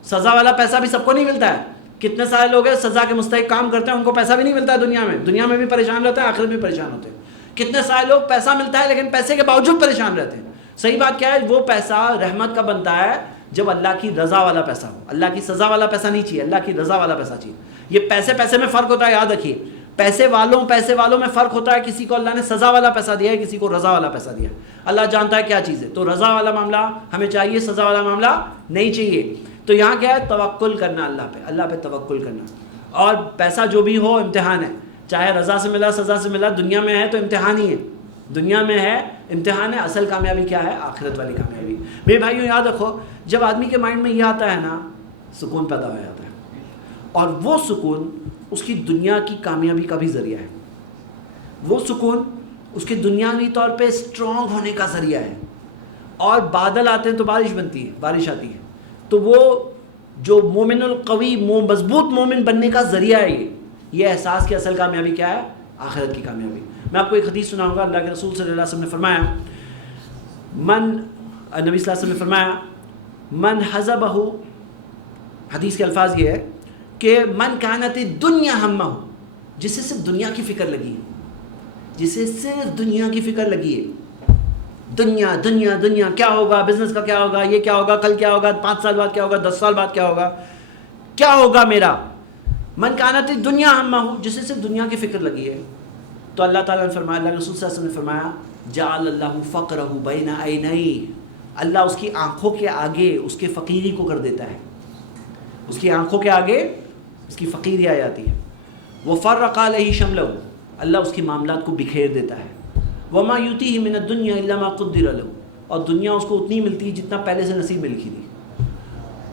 سزا والا پیسہ بھی سب کو نہیں ملتا ہے، کتنے سارے لوگ ہیں سزا کے مستحق کام کرتے ہیں، ان کو پیسہ بھی نہیں ملتا ہے دنیا میں بھی پریشان رہتے ہیں، آخرت بھی پریشان ہوتے ہیں۔ کتنے سارے لوگ پیسہ ملتا ہے لیکن پیسے کے باوجود پریشان رہتے ہیں۔ صحیح بات کیا ہے؟ وہ پیسہ رحمت کا بنتا ہے جب اللہ کی رضا والا پیسہ ہو، اللہ کی سزا والا پیسہ نہیں چاہیے، اللہ کی رضا والا پیسہ چاہیے۔ یہ پیسے میں فرق ہوتا ہے، یاد رکھیے، پیسے والوں میں فرق ہوتا ہے، کسی کو اللہ نے سزا والا پیسہ دیا ہے، کسی کو رضا والا پیسہ دیا ہے، اللہ جانتا ہے کیا چیز ہے۔ تو رضا والا معاملہ ہمیں چاہیے، سزا والا معاملہ نہیں چاہیے۔ تو یہاں کیا ہے؟ توکل کرنا اللہ پہ توکل کرنا، اور پیسہ جو بھی ہو امتحان ہے، چاہے رضا سے ملا سزا سے ملا، دنیا میں ہے تو امتحان ہی ہے، دنیا میں ہے امتحان ہے، اصل کامیابی کیا ہے؟ آخرت والی کامیابی۔ میرے بھائیوں یاد رکھو، جب آدمی کے مائنڈ میں یہ آتا ہے نا، سکون پیدا ہو جاتا ہے، اور وہ سکون اس کی دنیا کی کامیابی کا بھی ذریعہ ہے، وہ سکون اس کے دنیاوی طور پہ اسٹرانگ ہونے کا ذریعہ ہے۔ اور بادل آتے ہیں تو بارش بنتی ہے، بارش آتی ہے، تو وہ جو مومن القوی مضبوط مومن بننے کا ذریعہ ہے، یہ احساس کی اصل کامیابی کیا ہے؟ آخرت کی کامیابی۔ میں آپ کو ایک حدیث سناؤں گا، اللہ کے رسول صلی اللہ علیہ وسلم نے فرمایا، نبی صلی اللہ علیہ وسلم نے فرمایا، من حزبہ، حدیث کے الفاظ یہ ہے کہ من کانت الدنیا ہمہ، جسے صرف دنیا کی فکر لگی ہے، جسے صرف دنیا کی فکر لگی ہے، دنیا دنیا دنیا، کیا ہوگا، بزنس کا کیا ہوگا، یہ کیا ہوگا، کل کیا ہوگا، 5 سال بعد کیا ہوگا، 10 سال بعد کیا ہوگا میرا، من کانت الدنیا ہمہ، جسے صرف دنیا کی فکر لگی ہے، تو اللہ تعالیٰ نے فرمایا، اللہ رسول صلی اللہ علیہ وسلم نے فرمایا، جعل اللہ فقرہ بین عینیہ، اللہ اس کی آنکھوں کے آگے اس کے فقیری کو کر دیتا ہے، اس کی آنکھوں کے آگے اس کی فقیری آ جاتی ہے، وفرق علیہ شملہ، اللہ اس کے معاملات کو بکھیر دیتا ہے، وما یؤتیہ من الدنیا الا ما قدر له، اور دنیا اس کو اتنی ملتی ہے جتنا پہلے سے نصیب میں لکھی تھی۔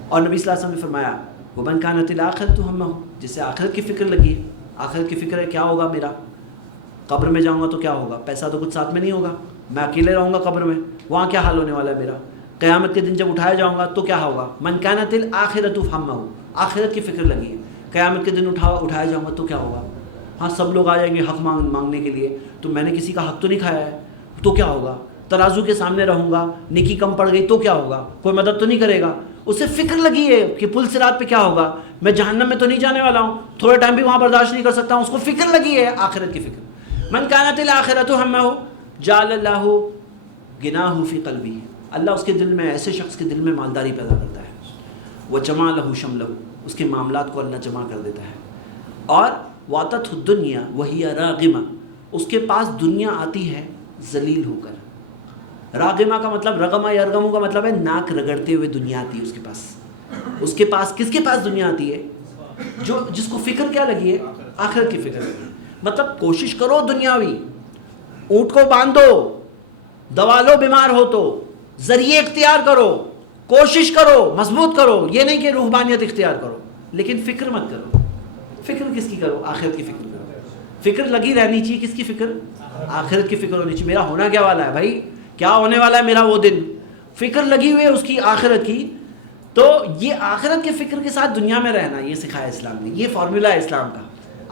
اور نبی صلی اللہ علیہ وسلم نے فرمایا، ومن کانت الآخرۃ ہمہ، جسے آخرت کی فکر لگی ہے، آخرت کی فکر ہے کیا ہوگا میرا، قبر میں جاؤں گا تو کیا ہوگا، پیسہ تو کچھ ساتھ میں نہیں ہوگا، میں اکیلے رہوں گا قبر میں، وہاں کیا حال ہونے والا ہے میرا، قیامت کے دن جب اٹھایا جاؤں گا تو کیا ہوگا، من کانت الآخرۃ ہمہ، آخرت کی فکر لگی ہے، قیامت کے دن اٹھایا جاؤں گا تو کیا ہوگا، ہاں سب لوگ آ جائیں گے حق مانگنے کے لیے، تو میں نے کسی کا حق تو نہیں کھایا ہے، تو کیا ہوگا، ترازو کے سامنے رہوں گا، نیکی کم پڑ گئی تو کیا ہوگا، کوئی مدد تو نہیں کرے گا، اسے فکر لگی ہے کہ پل صراط پہ کیا ہوگا، میں جہنم میں تو نہیں جانے والا ہوں، تھوڑے ٹائم بھی وہاں برداشت نہیں کر سکتا ہوں، اس کو فکر لگی ہے آخرت کی فکر۔ من کانت الآخرۃ ہمہ جعل اللہ غناہ فی قلبہ، اللہ اس کے دل میں، ایسے شخص کے دل میں مالداری پیدا کرتا ہے، وجمع لہ شملہ، اس کے معاملات کو اللہ جمع کر دیتا ہے، اور واتتہ الدنیا وہی راغمہ، اس کے پاس دنیا آتی ہے ذلیل ہو کر، راغمہ کا مطلب، رغمہ یرغمہ کا مطلب ہے ناک رگڑتے ہوئے دنیا آتی ہے اس کے پاس، کس کے پاس دنیا آتی ہے، جس کو فکر کیا لگی ہے، آخرت کی فکر لگی ہے، مطلب کوشش کرو دنیاوی، اونٹ کو باندھو، دوا لو بیمار ہو تو، ذریعے اختیار کرو، کوشش کرو، مضبوط کرو، یہ نہیں کہ روحانیت اختیار کرو، لیکن فکر مت کرو، فکر کس کی کرو، آخرت کی فکر کرو، فکر لگی رہنی چاہیے، کس کی فکر، آخرت کی فکر ہونی چاہیے، میرا ہونا کیا والا ہے بھائی، کیا ہونے والا ہے میرا وہ دن، فکر لگی ہوئی ہے اس کی آخرت کی۔ تو یہ آخرت کی فکر کے ساتھ دنیا میں رہنا، یہ سکھایا اسلام نے، یہ فارمولہ ہے اسلام کا،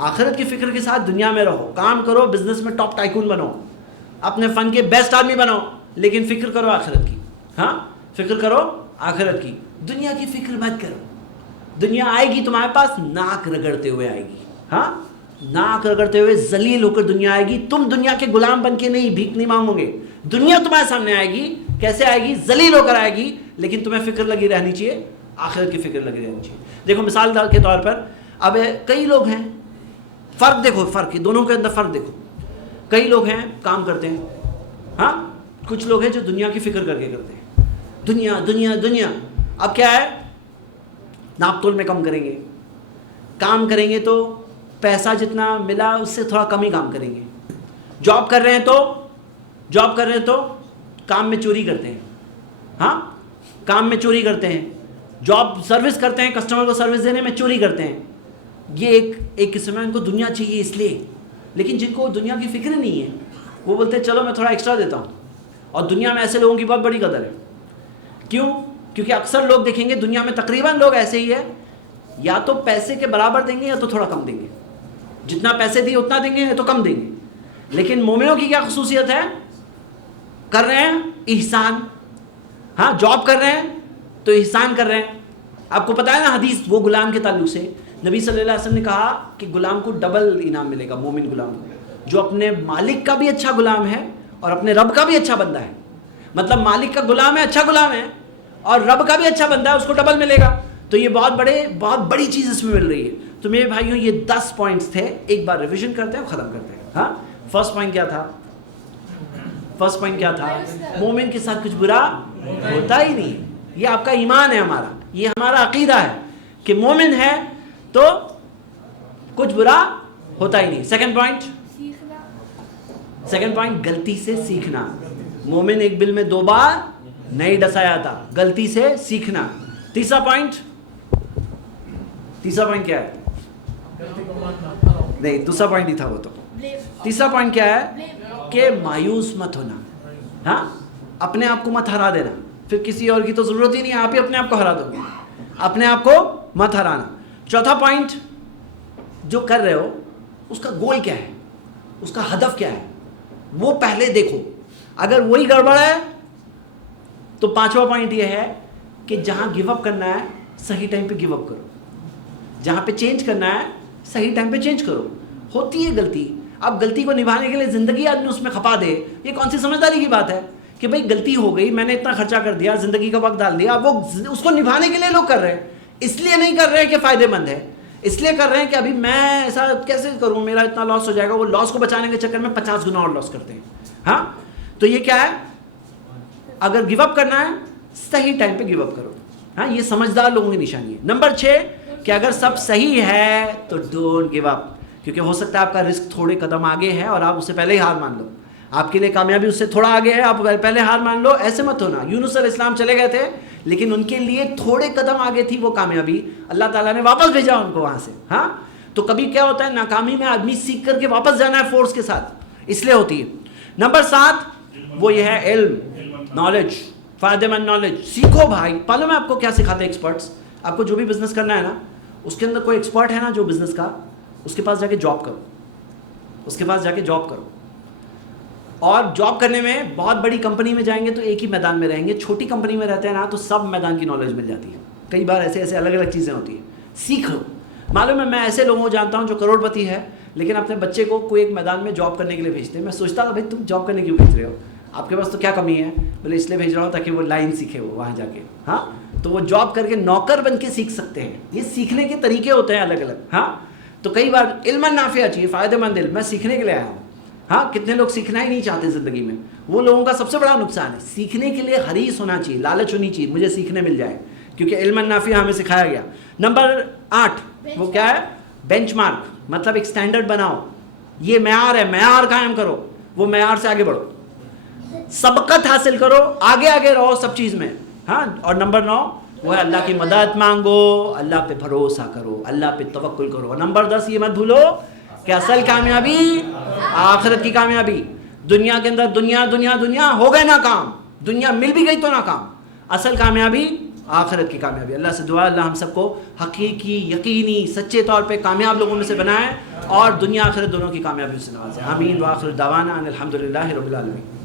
آخرت کی فکر کے ساتھ دنیا میں رہو، کام کرو، بزنس میں ٹاپ ٹائکون بنو، اپنے فن کے بیسٹ آدمی بنو، لیکن فکر کرو آخرت کی، ہاں فکر کرو آخرت کی، دنیا کی فکر مت کرو، دنیا آئے گی تمہارے پاس ناک رگڑتے ہوئے آئے گی، ہاں ناک رگڑتے ہوئے ذلیل ہو کر دنیا آئے گی، تم دنیا کے غلام بن کے نہیں، بھیک نہیں مانگو گے، دنیا تمہارے سامنے آئے گی، کیسے آئے گی، ذلیل ہو کر آئے گی، لیکن تمہیں فکر لگی رہنی چاہیے، آخرت کی فکر لگی رہنی چاہیے۔ دیکھو مثال کے طور پر، اب کئی لوگ ہیں، فرق دیکھو، فرق دونوں کے اندر فرق دیکھو، کئی لوگ ہیں کام کرتے ہیں، ہاں کچھ لوگ ہیں جو دنیا کی فکر کر کے کرتے ہیں، دنیا دنیا دنیا، اب کیا ہے، ناپ تول میں کم کریں گے، کام کریں گے تو پیسہ جتنا ملا اس سے تھوڑا کم ہی کام کریں گے، جاب کر رہے ہیں تو کام میں چوری کرتے ہیں، ہاں کام میں چوری کرتے ہیں، جاب سروس کرتے ہیں, کسٹمر کو سروس دینے میں چوری کرتے ہیں. یہ ایک قسم ہے, ان کو دنیا چاہیے اس لیے. لیکن جن کو دنیا کی فکر نہیں ہے وہ بولتے ہیں چلو میں تھوڑا ایکسٹرا دیتا ہوں. اور دنیا میں ایسے لوگوں کی بہت بڑی قدر ہے. کیوں؟ کیونکہ اکثر لوگ دیکھیں گے دنیا میں تقریباً لوگ ایسے ہی ہے, یا تو پیسے کے برابر دیں گے یا تو تھوڑا کم دیں گے. جتنا پیسے دیے اتنا دیں گے یا تو کم دیں گے. لیکن مومنوں کی کیا خصوصیت ہے؟ کر رہے ہیں احسان. ہاں, جاب کر رہے ہیں تو احسان کر رہے ہیں. آپ کو پتہ ہے نا حدیث وہ غلام کے تعلق سے, نبی صلی اللہ علیہ وسلم نے کہا کہ غلام کو ڈبل انعام ملے گا. مومن غلام کو جو اپنے مالک کا بھی اچھا غلام ہے اور اپنے رب کا بھی اچھا بندہ ہے. مطلب مالک کا غلام ہے, اچھا غلام ہے, اور رب کا بھی اچھا بندہ ہے, اس کو ڈبل ملے گا. تو یہ بہت بڑی چیز اس میں مل رہی ہے. تو میرے بھائیوں یہ 10 پوائنٹس تھے. ایک بار ریویژن کرتے ہیں, ختم کرتے ہیں. ہاں, فرسٹ پوائنٹ کیا تھا؟ فرسٹ پوائنٹ کیا تھا؟ مومن کے ساتھ کچھ برا ہوتا ہی نہیں. یہ آپ کا ایمان ہے, ہمارا یہ ہمارا عقیدہ ہے کہ مومن ہے تو کچھ برا ہوتا ہی نہیں. سیکنڈ پوائنٹ غلطی سے سیکھنا. مومن ایک بل میں 2 بار نہیں ڈسا جاتا, غلطی سے سیکھنا. تیسرا پوائنٹ کیا ہے؟ نہیں, دوسرا پوائنٹ ہی تھا وہ. تو تیسرا پوائنٹ کیا ہے کہ مایوس مت ہونا. ہاں, اپنے آپ کو مت ہرا دینا. پھر کسی اور کی تو ضرورت ہی نہیں ہے, آپ ہی اپنے آپ کو ہرا دو گے. اپنے آپ کو مت ہرانا. چوتھا پوائنٹ, جو کر رہے ہو اس کا گول کیا ہے, اس کا ہدف کیا ہے, وہ پہلے دیکھو. اگر وہی گڑبڑ ہے تو پانچواں پوائنٹ یہ ہے کہ جہاں گیو اپ کرنا ہے صحیح ٹائم پہ گیو اپ کرو. جہاں پہ چینج کرنا ہے صحیح ٹائم پہ چینج کرو. ہوتی ہے غلطی, اب غلطی کو نبھانے کے لیے زندگی آدمی اس میں کھپا دے, یہ کون سی سمجھداری کی بات ہے کہ بھائی غلطی ہو گئی, میں نے اتنا خرچہ کر دیا, زندگی کا وقت ڈال دیا. اب وہ اس کو نبھانے کے لیے لوگ کر رہے ہیں, اس لیے نہیں کر رہے کہ فائدے مند ہے, اس لیے کر رہے ہیں کہ ابھی میں ایسا کیسے کروں, میرا اتنا لاس ہو جائے گا. وہ لاس کو بچانے کے چکر میں 50 گنا اور لاس کرتے ہیں. ہاں, تو یہ کیا ہے, اگر گیو اپ کرنا ہے صحیح ٹائم پہ گیو اپ کرو. ہاں, یہ سمجھدار لوگوں کی نشانی ہے. نمبر 6 کہ اگر سب صحیح ہے تو ڈونٹ گیو اپ, کیونکہ ہو سکتا ہے آپ کا رسک تھوڑے قدم آگے ہے اور آپ اس سے پہلے ہی ہار مان لو. آپ کے لیے کامیابی اس سے تھوڑا آگے ہے, آپ پہلے ہار مان لو. ایسے مت ہونا. یونس علیہ السلام چلے گئے تھے لیکن ان کے لیے تھوڑے قدم آگے تھی وہ کامیابی, اللہ تعالیٰ نے واپس بھیجا ان کو وہاں سے. ہاں, تو کبھی کیا ہوتا ہے ناکامی میں آدمی سیکھ کر کے واپس جانا ہے فورس کے ساتھ, اس لیے ہوتی ہے. نمبر 7 وہ یہ ہے علم, نالج, فائدہ مند نالج. سیکھو بھائی. معلوم ہے آپ کو کیا سکھاتے ہیں ایکسپرٹس؟ آپ کو جو بھی بزنس کرنا ہے نا, اس کے اندر کوئی ایکسپرٹ ہے نا جو بزنس کا, اس کے پاس جا کے جاب کرو, اس کے پاس جا کے جاب کرو. اور جاب کرنے میں بہت بڑی کمپنی میں جائیں گے تو ایک ہی میدان میں رہیں گے. چھوٹی کمپنی میں رہتے ہیں نا تو سب میدان کی نالج مل جاتی ہے. کئی بار ایسے الگ الگ چیزیں ہوتی ہیں. سیکھ لو. معلوم ہے میں ایسے لوگوں کو جانتا ہوں جو کروڑ پتی ہے لیکن اپنے بچے کو کوئی ایک میدان میں جاب کرنے کے لیے بھیجتے ہیں. میں سوچتا تھا بھائی تم جاب کرنے کیوں بھیج رہے ہو, آپ کے پاس تو کیا کمی ہے؟ بولے اس لیے بھیج رہا ہوں تاکہ وہ لائن سیکھے وہ وہاں جا کے. ہاں, تو وہ جاب کر کے نوکر بن کے سیکھ سکتے ہیں. یہ سیکھنے کے طریقے ہوتے ہیں الگ الگ. ہاں, تو کئی بار علم نافع چاہیے, فائدہ مند علم. میں سیکھنے کے لیے آیا ہوں. ہاں, کتنے لوگ سیکھنا ہی نہیں چاہتے زندگی میں, وہ لوگوں کا سب سے بڑا نقصان ہے. سیکھنے کے لیے حریص ہونا چاہیے, لالچ ہونی چاہیے, مجھے سیکھنے مل جائے, کیونکہ علم نافع ہمیں سکھایا گیا. نمبر 8 وہ کیا ہے؟ Bench mark. مطلب ایک سٹینڈرڈ بناؤ, یہ معیار ہے, معیار قائم کرو, وہ معیار سے آگے بڑھو, سبقت حاصل کرو, آگے رہو سب چیز میں. ہاں, اور نمبر 9 وہ ہے اللہ کی مدد مانگو, اللہ پہ بھروسہ کرو, اللہ پہ توکل کرو. اور نمبر 10 یہ مت بھولو کہ اصل کامیابی آخرت کی کامیابی. دنیا کے اندر دنیا ہو گئے ناکام, دنیا مل بھی گئی تو ناکام. اصل کامیابی آخرت کی کامیابی. اللہ سے دعا اللہ ہم سب کو حقیقی, یقینی, سچے طور پہ کامیاب لوگوں میں سے بنائے اور دنیا آخرت دونوں کی کامیابی سے نوازے. آمین. وآخر دعوانا ان الحمدللہ رب العالمین.